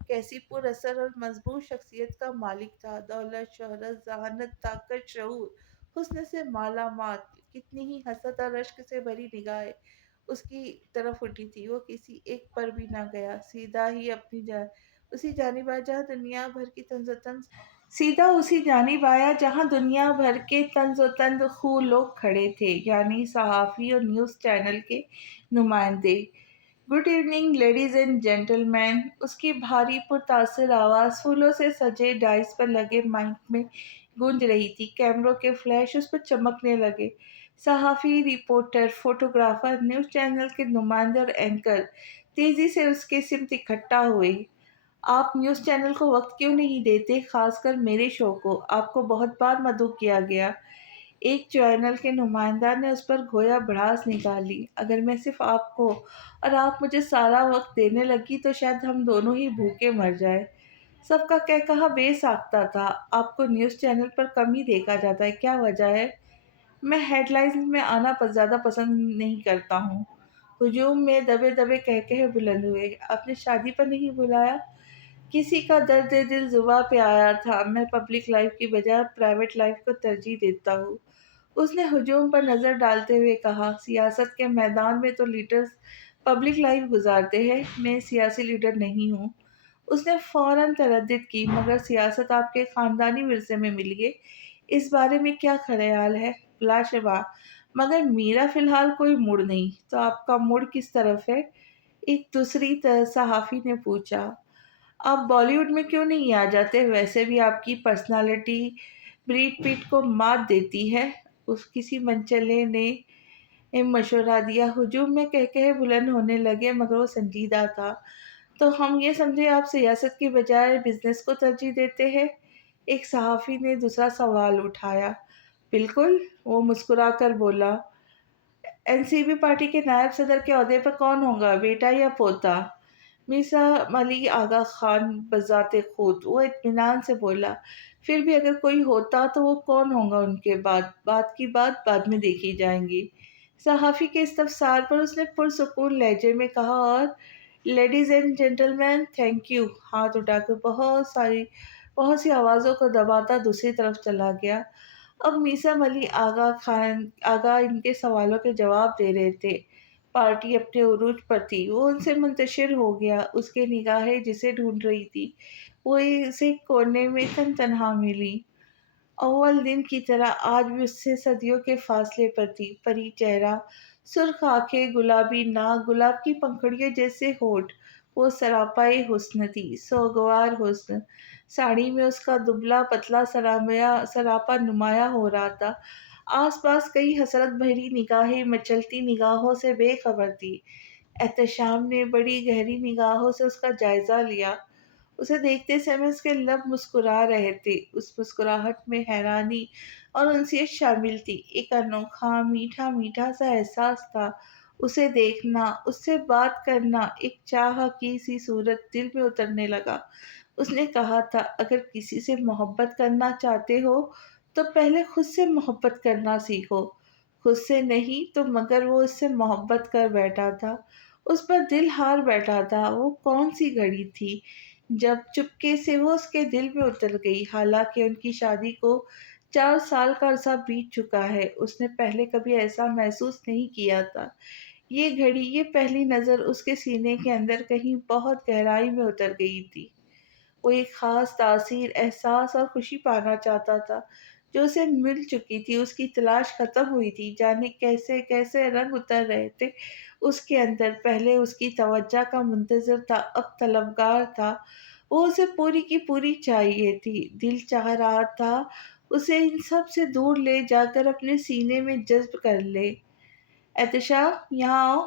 کیسی پر اثر اور مضبوط شخصیت کا مالک تھا۔ دولت، شہرت، ذہانت، طاقت، شعور، حسن سے مالا مال، کتنی ہی حسد اور رشک سے بھری نگاہیں اس کی طرف اٹھی تھی۔ وہ کسی ایک پر بھی نہ گیا، سیدھا ہی اسی جانب آیا جہاں دنیا بھر کی دنیا بھر کے طنز و خو لوگ کھڑے تھے، یعنی صحافی اور نیوز چینل کے نمائندے۔ Good evening ladies and gentlemen, اس کی بھاری پرتاثر آواز پھولوں سے سجے ڈائس پر لگے مائک میں گونج رہی تھی۔ کیمروں کے فلیش اس پر چمکنے لگے۔ صحافی، رپورٹر، فوٹوگرافر، نیوز چینل کے نمائندے اور اینکر تیزی سے اس کے سمت اکٹھا ہوئے۔ آپ نیوز چینل کو وقت کیوں نہیں دیتے، خاص کر میرے شو کو؟ آپ کو بہت بار مدعو کیا گیا۔ ایک چینل کے نمائندہ نے اس پر گویا بھڑاس نکالی۔ اگر میں صرف آپ کو اور آپ مجھے سارا وقت دینے لگی تو شاید ہم دونوں ہی بھوکے مر جائیں۔ سب کا کہا بے ساختہ تھا۔ آپ کو نیوز چینل پر کم ہی دیکھا جاتا ہے، کیا وجہ ہے؟ میں ہیڈ لائنز میں آنا زیادہ پسند نہیں کرتا ہوں۔ ہجوم میں دبے دبے کہے بلند ہوئے۔ آپ نے شادی پر نہیں بلایا؟ کسی کا درد دل زباں پہ آیا تھا۔ میں پبلک لائف کی بجائے پرائیویٹ لائف کو ترجیح دیتا ہوں، اس نے ہجوم پر نظر ڈالتے ہوئے کہا۔ سیاست کے میدان میں تو لیڈرز پبلک لائف گزارتے ہیں، میں سیاسی لیڈر نہیں ہوں۔ اس نے فوراً تردد کی، مگر سیاست آپ کے خاندانی ورثے میں ملی ہے، اس بارے میں کیا خیال ہے؟ بلا شبہ، مگر میرا فی الحال کوئی موڈ نہیں۔ تو آپ کا موڈ کس طرف ہے؟ ایک دوسری صحافی نے پوچھا۔ آپ بالی ووڈ میں کیوں نہیں آ جاتے؟ ویسے بھی آپ کی پرسنالٹی بریڈ پیٹ کو مات دیتی ہے، کسی منچلے نے مشورہ دیا۔ ہجوم میں کہے بلند ہونے لگے، مگر وہ سنجیدہ تھا۔ تو ہم یہ سمجھے آپ سیاست کی بجائے بزنس کو ترجیح دیتے ہیں؟ ایک صحافی نے دوسرا سوال اٹھایا۔ بالکل، وہ مسکرا کر بولا۔ این سی پی پارٹی کے نائب صدر کے عہدے پر کون ہوگا، بیٹا یا پوتا؟ میسا علی آغا خان بذات خود، وہ اطمینان سے بولا۔ پھر بھی اگر کوئی ہوتا تو وہ کون ہوگا ان کے بعد؟ بات کی بات بعد میں دیکھی جائیں گی۔ صحافی کے استفسار پر اس نے پرسکون لہجے میں کہا، اور ladies and gentleman, thank you. ہاتھ اٹھا کر بہت سی آوازوں کو دباتا دوسری طرف چلا گیا۔ اب میسا علی آغا ان کے سوالوں کے جواب دے رہے تھے۔ پارٹی اپنے عروج پر تھی، وہ ان سے منتشر ہو گیا۔ اس کے نگاہیں جسے ڈھونڈ رہی تھی، وہ اسے کونے میں تنہا ملی۔ اول دن کی طرح آج بھی اس سے صدیوں کے فاصلے پر تھی۔ پری چہرہ، سرخ آنکھیں، گلابی ناک، گلاب کی پنکھڑیوں جیسے ہونٹ، وہ سراپائی حسن تھی، سوگوار حسن۔ ساڑی میں اس کا دبلا پتلا سراپا نمایاں ہو رہا تھا۔ آس پاس کئی حسرت بھری نگاہیں مچلتی نگاہوں سے بے خبر تھی۔ احتشام نے بڑی گہری نگاہوں سے اس کا جائزہ لیا۔ اسے دیکھتے سمے اس کے لب مسکرا رہے تھے۔ اس مسکراہٹ میں حیرانی اور انسیت شامل تھی۔ ایک انوکھا میٹھا میٹھا سا احساس تھا۔ اسے دیکھنا، اس سے بات کرنا ایک چاہ کی سی صورت دل میں اترنے لگا۔ اس نے کہا تھا، اگر کسی سے محبت کرنا چاہتے ہو تو پہلے خود سے محبت کرنا سیکھو۔ خود سے نہیں تو مگر وہ اس سے محبت کر بیٹھا تھا، اس پر دل ہار بیٹھا تھا۔ وہ کون سی گھڑی تھی جب چپکے سے وہ اس کے دل میں اتر گئی؟ حالانکہ ان کی شادی کو 4 سال کا عرصہ بیت چکا ہے، اس نے پہلے کبھی ایسا محسوس نہیں کیا تھا۔ یہ گھڑی، یہ پہلی نظر اس کے سینے کے اندر کہیں بہت گہرائی میں اتر گئی تھی۔ وہ ایک خاص تاثیر، احساس اور خوشی پانا چاہتا تھا جو اسے مل چکی تھی۔ اس کی تلاش ختم ہوئی تھی، جانے کیسے کیسے رنگ اتر رہے تھے اس کے اندر۔ پہلے اس کی توجہ کا منتظر تھا، اب طلبگار تھا۔ وہ اسے پوری کی پوری چاہیے تھی۔ دل چاہ رہا تھا اسے ان سب سے دور لے جا کر اپنے سینے میں جذب کر لے۔ احتشام، یہاں آؤ۔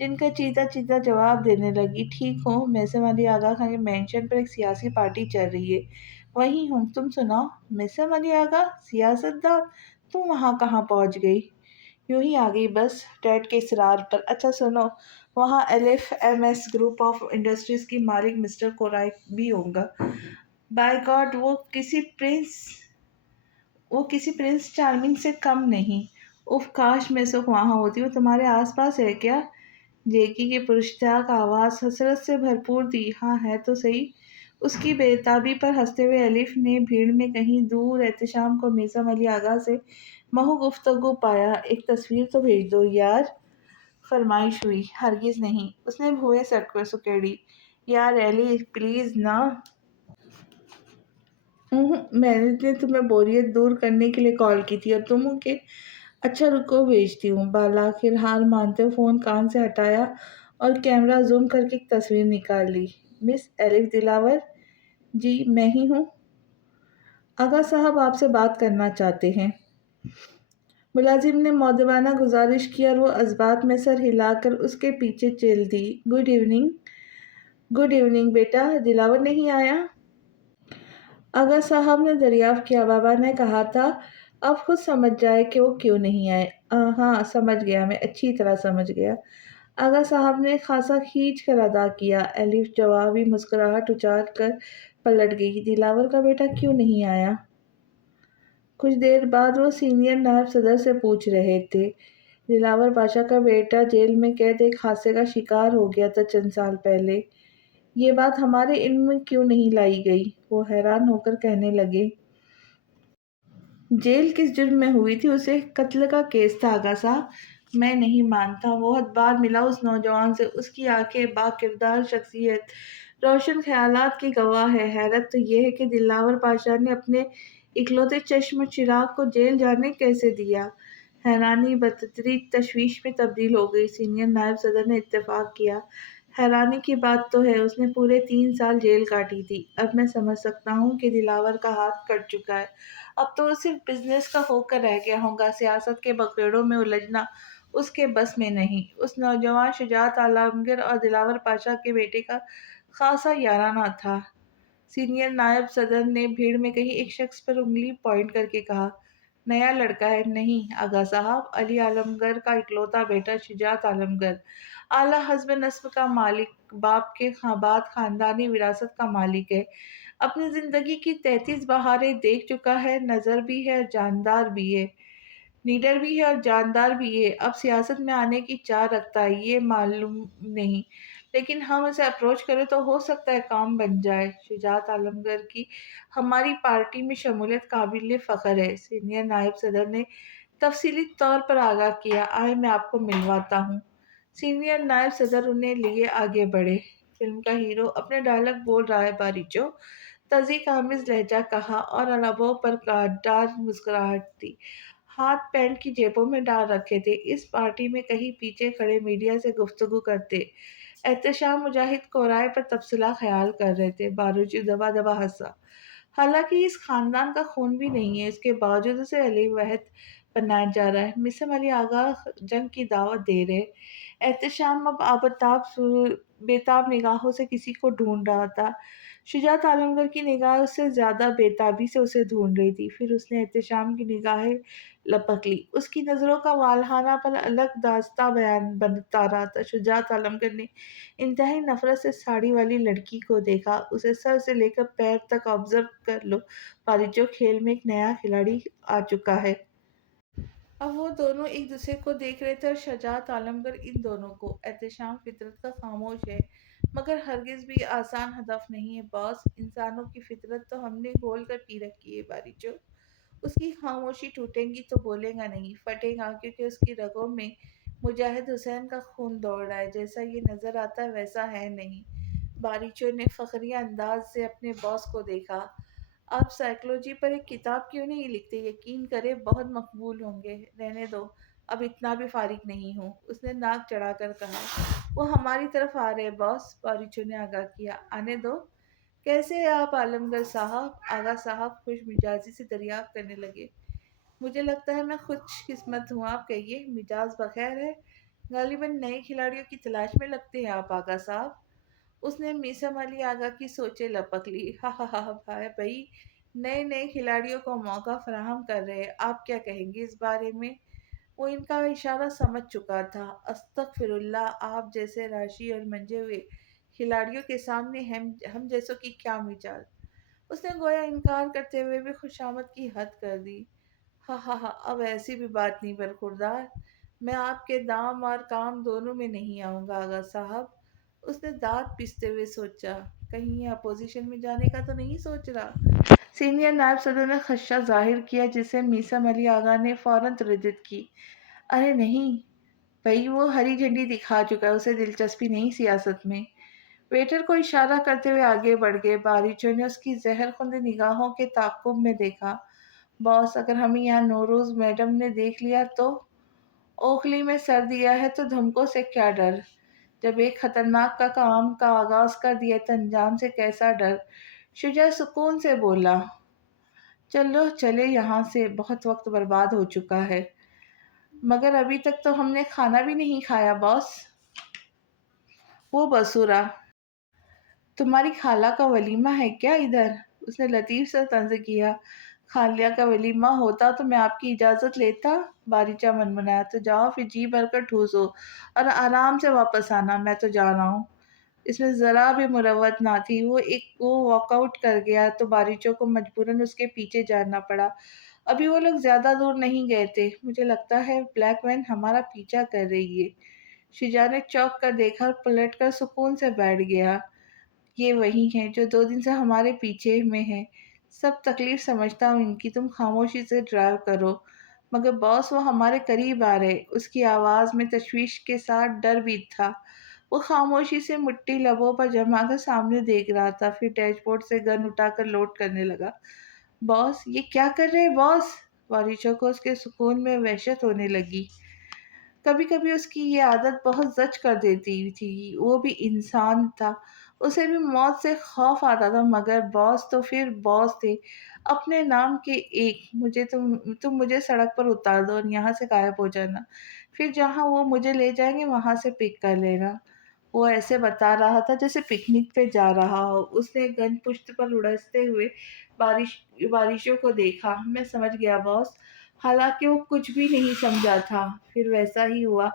جن کا چیتا چیتا جواب دینے لگی، ٹھیک ہوں، میسم علی آغا خان کے مینشن پر ایک سیاسی پارٹی چل رہی ہے، وہی ہوں، تم سناؤ؟ میسم علی آغا سیاست دان، تم وہاں کہاں پہنچ گئی؟ یوں ہی آ گئی بس ڈیڈ کے اصرار پر۔ اچھا سنو، وہاں LFMS گروپ آف انڈسٹریز کی مالک مسٹر کورائی بھی ہوگا۔ بائی گاڈ، وہ کسی پرنس چارمنگ سے کم نہیں۔ اف کاش میں سکھ وہاں ہوتی۔ وہ تمہارے آس پاس ہے کیا؟ جیکی کی پراشتیاق آواز حسرت سے بھرپور تھی۔ ہاں ہے تو صحیح۔ اس کی بے تابی پر ہنستے ہوئے الف نے بھیڑ میں کہیں دور احتشام کو میثم علی آغا سے محو گفتگو پایا۔ ایک تصویر تو بھیج دو یار، فرمائش ہوئی۔ ہرگز نہیں، اس نے بھویں سکیڑی۔ یار ایلی پلیز نا۔ میں نے تمہیں بوریت دور کرنے کے لیے کال کی تھی اور تم ہو کہ اچھا رکو بھیجتی ہوں۔ بالآخر ہار مانتے ہوئے فون کان سے ہٹایا اور کیمرہ زوم کر کے ایک تصویر نکال لی۔ مس الف دلاور؟ جی میں ہی ہوں۔ آغا صاحب آپ سے بات کرنا چاہتے ہیں۔ ملازم نے مؤدبانہ گزارش کی اور وہ اثبات میں سر ہلا کر اس کے پیچھے چل دی۔ Good evening. گڈ ایوننگ بیٹا، دلاور نہیں آیا؟ آغا صاحب نے دریافت کیا۔ بابا نے کہا تھا اب خود سمجھ جائے کہ وہ کیوں نہیں آئے۔ ہاں سمجھ گیا، میں اچھی طرح سمجھ گیا۔ آغا صاحب نے خاصا کھینچ کر ادا کیا۔ الف جوابی مسکراہٹ اچار کر پلٹ گئی۔ دلاور کا بیٹا کیوں نہیں آیا؟ کچھ دیر بعد وہ سینئر نائب صدر سے پوچھ رہے تھے۔ دلاور پاشا کا بیٹا جیل میں قید ایک حادثے کا شکار ہو گیا تھا چند سال پہلے۔ یہ بات ہمارے علم میں کیوں نہیں لائی گئی؟ وہ حیران ہو کر کہنے لگے۔ جیل کس جرم میں ہوئی تھی؟ اسے قتل کا کیس تھا آغا صاحب۔ میں نہیں مانتا۔ بہت بار ملا اس نوجوان سے، اس کی آنکھیں با کردار شخصیت، روشن خیالات کی گواہ ہے۔ حیرت تو یہ ہے کہ دلاور پاشا نے اپنے اکلوتے چشم و چراغ کو جیل جانے کیسے دیا؟ حیرانی بتدریج تشویش میں تبدیل ہو گئی۔ سینئر نائب صدر نے اتفاق کیا۔ حیرانی کی بات تو ہے اس نے پورے 3 سال جیل کاٹی تھی۔ اب میں سمجھ سکتا ہوں کہ دلاور کا ہاتھ کٹ چکا ہے۔ اب تو وہ صرف بزنس کا ہو کر رہ گیا ہوگا۔ سیاست کے بخیڑوں میں الجھنا اس کے بس میں نہیں۔ اس نوجوان شجاعت عالمگیر اور دلاور پاشا کے بیٹے کا خاصا یارانہ تھا۔ سینئر نائب صدر نے بھیڑ میں کہیں ایک شخص پر انگلی پوائنٹ کر کے کہا۔ نیا لڑکا ہے؟ نہیں آغا صاحب، علی عالمگیر کا اکلوتا بیٹا شجاعت عالمگیر، اعلیٰ حزب نسب کا مالک، باپ کے بعد خاندانی وراثت کا مالک ہے۔ اپنی زندگی کی 33 بہاریں دیکھ چکا ہے، نظر بھی ہے اور جاندار بھی ہے، نیڈر بھی ہے اور جاندار بھی ہے۔ اب سیاست میں آنے کی چاہ رکھتا ہے، یہ معلوم نہیں، لیکن ہم اسے اپروچ کریں تو ہو سکتا ہے کام بن جائے۔ شجاعت عالمگیر کی ہماری پارٹی میں شمولیت قابل فخر ہے۔ سینئر نائب صدر نے تفصیلی طور پر آگاہ کیا۔ آئے میں آپ کو ملواتا ہوں۔ سینئر نائب صدر انہیں لیے آگے بڑھے۔ فلم کا ہیرو اپنے ڈائلاگ بول رہا ہے باریچو، تذیق آمیز لہجہ کہا اور لبوں پر گاٹدار مسکراہٹ تھی۔ ہاتھ پینٹ کی جیبوں میں ڈال رکھے تھے۔ اس پارٹی میں کہیں پیچھے کھڑے میڈیا سے گفتگو کرتے احتشام مجاہد کورائی پر تبصرہ خیال کر رہے تھے۔ باروچی دبا دبا ہنسا۔ حالانکہ اس خاندان کا خون بھی نہیں ہے، اس کے باوجود اسے علی وحد بنایا جا رہا ہے۔ میثم علی آغا جنگ کی دعوت دے رہے۔ احتشام اب بے تاب نگاہوں سے کسی کو ڈھونڈ رہا تھا۔ شجاعت عالمگیر کی نگاہ اس سے زیادہ بے تابی سے اسے ڈھونڈ رہی تھی۔ پھر اس نے احتشام کی نگاہیں لپک لی۔ اس کی نظروں کا والہانہ پن الگ داستاں بیان بنتا رہا تھا۔ شجاعت عالمگیر نے انتہائی نفرت سے ساڑی والی لڑکی کو دیکھا۔ اسے سر سے لے کر پیر تک آبزرو کر لو باریچو، کھیل میں ایک نیا کھلاڑی آ چکا ہے۔ اب وہ دونوں ایک دوسرے کو دیکھ رہے تھے اور شجاعت عالمگیر ان دونوں کو۔ احتشام فطرت کا خاموش ہے مگر ہرگز بھی آسان ہدف نہیں ہے باس۔ انسانوں کی فطرت تو ہم نے گھول کر پی رکھی ہے باریچو۔ اس کی خاموشی ٹوٹے گی تو بولے گا نہیں، پھٹے گا، کیونکہ اس کی رگوں میں مجاہد حسین کا خون دوڑ رہا ہے۔ جیسا یہ نظر آتا ہے ویسا ہے نہیں۔ باریچو نے فخریہ انداز سے اپنے باس کو دیکھا۔ آپ سائیکالوجی پر ایک کتاب کیوں نہیں لکھتے؟ یقین کریں بہت مقبول ہوں گے۔ رہنے دو، اب اتنا بھی فارغ نہیں ہوں، اس نے ناک چڑھا کر کہا۔ وہ ہماری طرف آ رہے باس، باریچو نے آگاہ کیا۔ آنے دو۔ کیسے ہیں آپ عالمگیر صاحب؟ آغا صاحب خوش مزاجی سے دریافت کرنے لگے۔ مجھے لگتا ہے میں خوش قسمت ہوں، آپ کہیے مزاج بخیر ہے؟ غالباً نئے کھلاڑیوں کی تلاش میں لگتے ہیں آپ آغا صاحب۔ اس نے میسم علی آغا کی سوچیں لپک لی۔ ہا ہا ہا بھائی بھائی، نئے نئے کھلاڑیوں کو موقع فراہم کر رہے، آپ کیا کہیں گے اس بارے میں؟ وہ ان کا اشارہ سمجھ چکا تھا۔ استغفر اللہ، آپ جیسے راشی اور منجے ہوئے کھلاڑیوں کے سامنے ہم جیسوں کی کیا مجال۔ اس نے گویا انکار کرتے ہوئے بھی خوشامد کی حد کر دی۔ ہاں ہاں ہاں، اب ایسی بھی بات نہیں برخوردار، میں آپ کے دام اور کام دونوں میں نہیں آؤں گا آغا صاحب۔ اس نے دانت پیستے ہوئے سوچا، کہیں یہ اپوزیشن میں جانے کا تو نہیں سوچ رہا۔ سینئر نائب صدر نے خدشہ ظاہر کیا، جسے میسم علی آغا نے فوراً تردد کی۔ ارے نہیں بھائی، وہ ہری جھنڈی دکھا چکا ہے، اسے دلچسپی نہیں سیاست میں۔ ویٹر کو اشارہ کرتے ہوئے آگے بڑھ گئے۔ باریچوں نے اس کی زہر خند نگاہوں کے تعاقب میں دیکھا۔ باس، اگر ہمیں یہاں نوروز میڈم نے دیکھ لیا تو؟ اوکھلی میں سر دیا ہے تو دھمکوں سے کیا ڈر؟ جب ایک خطرناک کا کام کا آغاز کر دیا تو انجام سے کیسا ڈر؟ شجاع سکون سے بولا۔ چلو چلے یہاں سے، بہت وقت برباد ہو چکا ہے۔ مگر ابھی تک تو ہم نے کھانا بھی نہیں کھایا باس۔ وہ بسورا، تمہاری خالہ کا ولیمہ ہے کیا ادھر؟ اس نے لطیف سے طنز کیا۔ خالیہ کا ولیمہ ہوتا تو میں آپ کی اجازت لیتا، باریچا منمنایا۔ تو جاؤ پھر جی بھر کر ٹھوسو اور آرام سے واپس آنا، میں تو جا رہا ہوں۔ اس میں ذرا بھی مروت نہ تھی۔ وہ واک آؤٹ کر گیا تو باریچوں کو مجبوراً اس کے پیچھے جانا پڑا۔ ابھی وہ لوگ زیادہ دور نہیں گئے تھے۔ مجھے لگتا ہے بلیک وین ہمارا پیچھا کر رہی ہے۔ شجاع نے چوک کر دیکھا اور پلٹ کر سکون سے بیٹھ گیا۔ یہ وہی ہیں جو 2 دن سے ہمارے پیچھے میں ہیں۔ سب تکلیف سمجھتا ہوں ان کی، تم خاموشی سے ڈرائیو کرو۔ مگر باس، وہ ہمارے قریب آ رہے۔ اس کی آواز میں تشویش کے ساتھ ڈر بھی تھا۔ وہ خاموشی سے مٹھی لبوں پر جما کر سامنے دیکھ رہا تھا، پھر ڈیش بورڈ سے گن اٹھا کر لوڈ کرنے لگا۔ باس، یہ کیا کر رہے باس؟ باریچوں کو اس کے سکون میں وحشت ہونے لگی۔ کبھی کبھی اس کی یہ عادت بہت زچ کر دیتی تھی۔ وہ بھی انسان تھا، اسے بھی موت سے خوف آتا تھا، مگر باس تو پھر باس تھے، اپنے نام کے ایک۔ تم مجھے سڑک پر اتار دو اور یہاں سے غائب ہو جانا، پھر جہاں وہ مجھے لے جائیں گے وہاں سے پک کر لینا۔ وہ ایسے بتا رہا تھا جیسے پکنک پہ جا رہا ہو۔ اس نے گن پشت پر اڑستے ہوئے بارشوں کو دیکھا۔ میں سمجھ گیا باس، حالانکہ وہ کچھ بھی نہیں سمجھا تھا۔ پھر ویسا ہی ہوا۔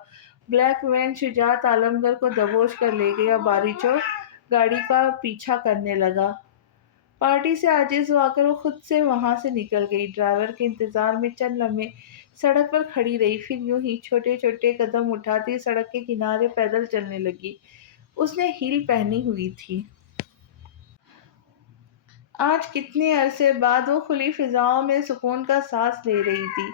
بلیک وین شجاعت عالمگر کو دبوچ کر لے گیا۔ باریچو گاڑی کا پیچھا کرنے لگا۔ پارٹی سے عاجز ہو کر وہ خود سے وہاں سے نکل گئی۔ ڈرائیور کے انتظار میں چند لمحے سڑک پر کھڑی رہی، پھر یوں ہی چھوٹے چھوٹے قدم اٹھاتی سڑک کے کنارے پیدل چلنے لگی۔ اس نے ہیل پہنی ہوئی تھی۔ آج کتنے عرصے بعد وہ کھلی فضاؤں میں سکون کا سانس لے رہی تھی۔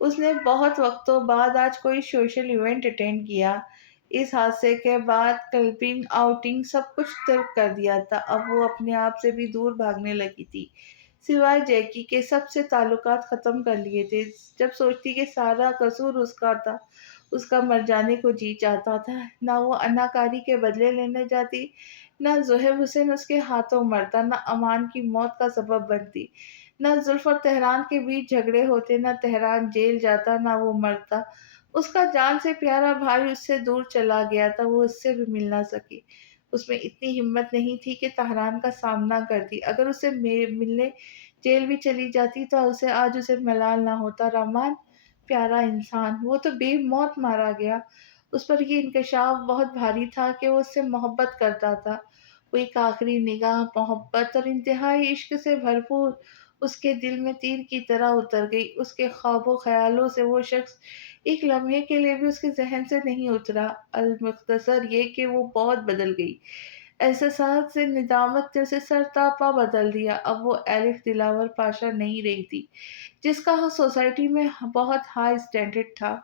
اس نے بہت وقتوں بعد آج کوئی سوشل ایونٹ اٹینڈ کیا۔ اس حادثے کے بعد کلبنگ، آؤٹنگ سب کچھ ترک کر دیا تھا۔ اب وہ اپنے آپ سے بھی دور بھاگنے لگی تھی۔ سوائے جیکی کے سب سے تعلقات ختم کر لیے تھے۔ جب سوچتی کہ سارا قصور اس کا تھا، اس کا مر جانے کو جی چاہتا تھا۔ نہ وہ اناکاری کے بدلے لینے جاتی، نہ زہیب حسین اس کے ہاتھوں مرتا، نہ امان کی موت کا سبب بنتی، نہ زلف اور تہران کے بیچ جھگڑے ہوتے، نہ تہران جیل جاتا، نہ وہ مرتا۔ اس کا جان سے پیارا بھائی اس سے دور چلا گیا تھا، وہ اس سے بھی مل نہ سکی۔ اس میں اتنی ہمت نہیں تھی کہ تہران کا سامنا کرتی۔ اگر اسے ملنے جیل بھی چلی جاتی تو آج اسے ملال نہ ہوتا۔ رحمان، پیارا انسان، وہ تو بے موت مارا گیا۔ اس پر یہ انکشاف بہت بھاری تھا کہ وہ اس سے محبت کرتا تھا۔ وہ ایک آخری نگاہ محبت اور انتہائی عشق سے بھرپور اس کے دل میں تیر کی طرح اتر گئی۔ اس کے خواب و خیالوں سے وہ شخص ایک لمحے کے لیے بھی اس کے ذہن سے نہیں اترا۔ المختصر یہ کہ وہ بہت بدل گئی۔ احساسات سے ندامت نے اسے سر تا پا بدل دیا۔ اب وہ الف دلاور پاشا نہیں رہی تھی، جس کا سوسائٹی میں بہت ہائی سٹینڈرڈ تھا،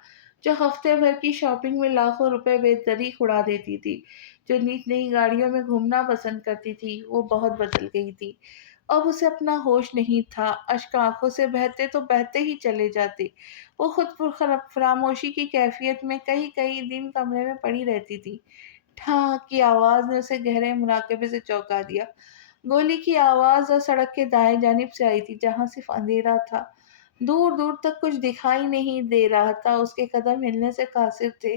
جو ہفتے بھر کی شاپنگ میں لاکھوں روپے بے دریغ اڑا دیتی تھی، جو نیک نئی گاڑیوں میں گھومنا پسند کرتی تھی۔ وہ بہت بدل گئی تھی۔ اب اسے اپنا ہوش نہیں تھا۔ اشک آنکھوں سے بہتے تو بہتے ہی چلے جاتے۔ وہ خود فراموشی کی کیفیت میں کئی کئی دن کمرے میں پڑی رہتی تھی۔ ٹھاں کی آواز نے اسے گہرے مراقبے سے چونکا دیا۔ گولی کی آواز اور سڑک کے دائیں جانب سے آئی تھی، جہاں صرف اندھیرا تھا۔ دور دور تک کچھ دکھائی نہیں دے رہا تھا۔ اس کے قدم ہلنے سے قاصر تھے۔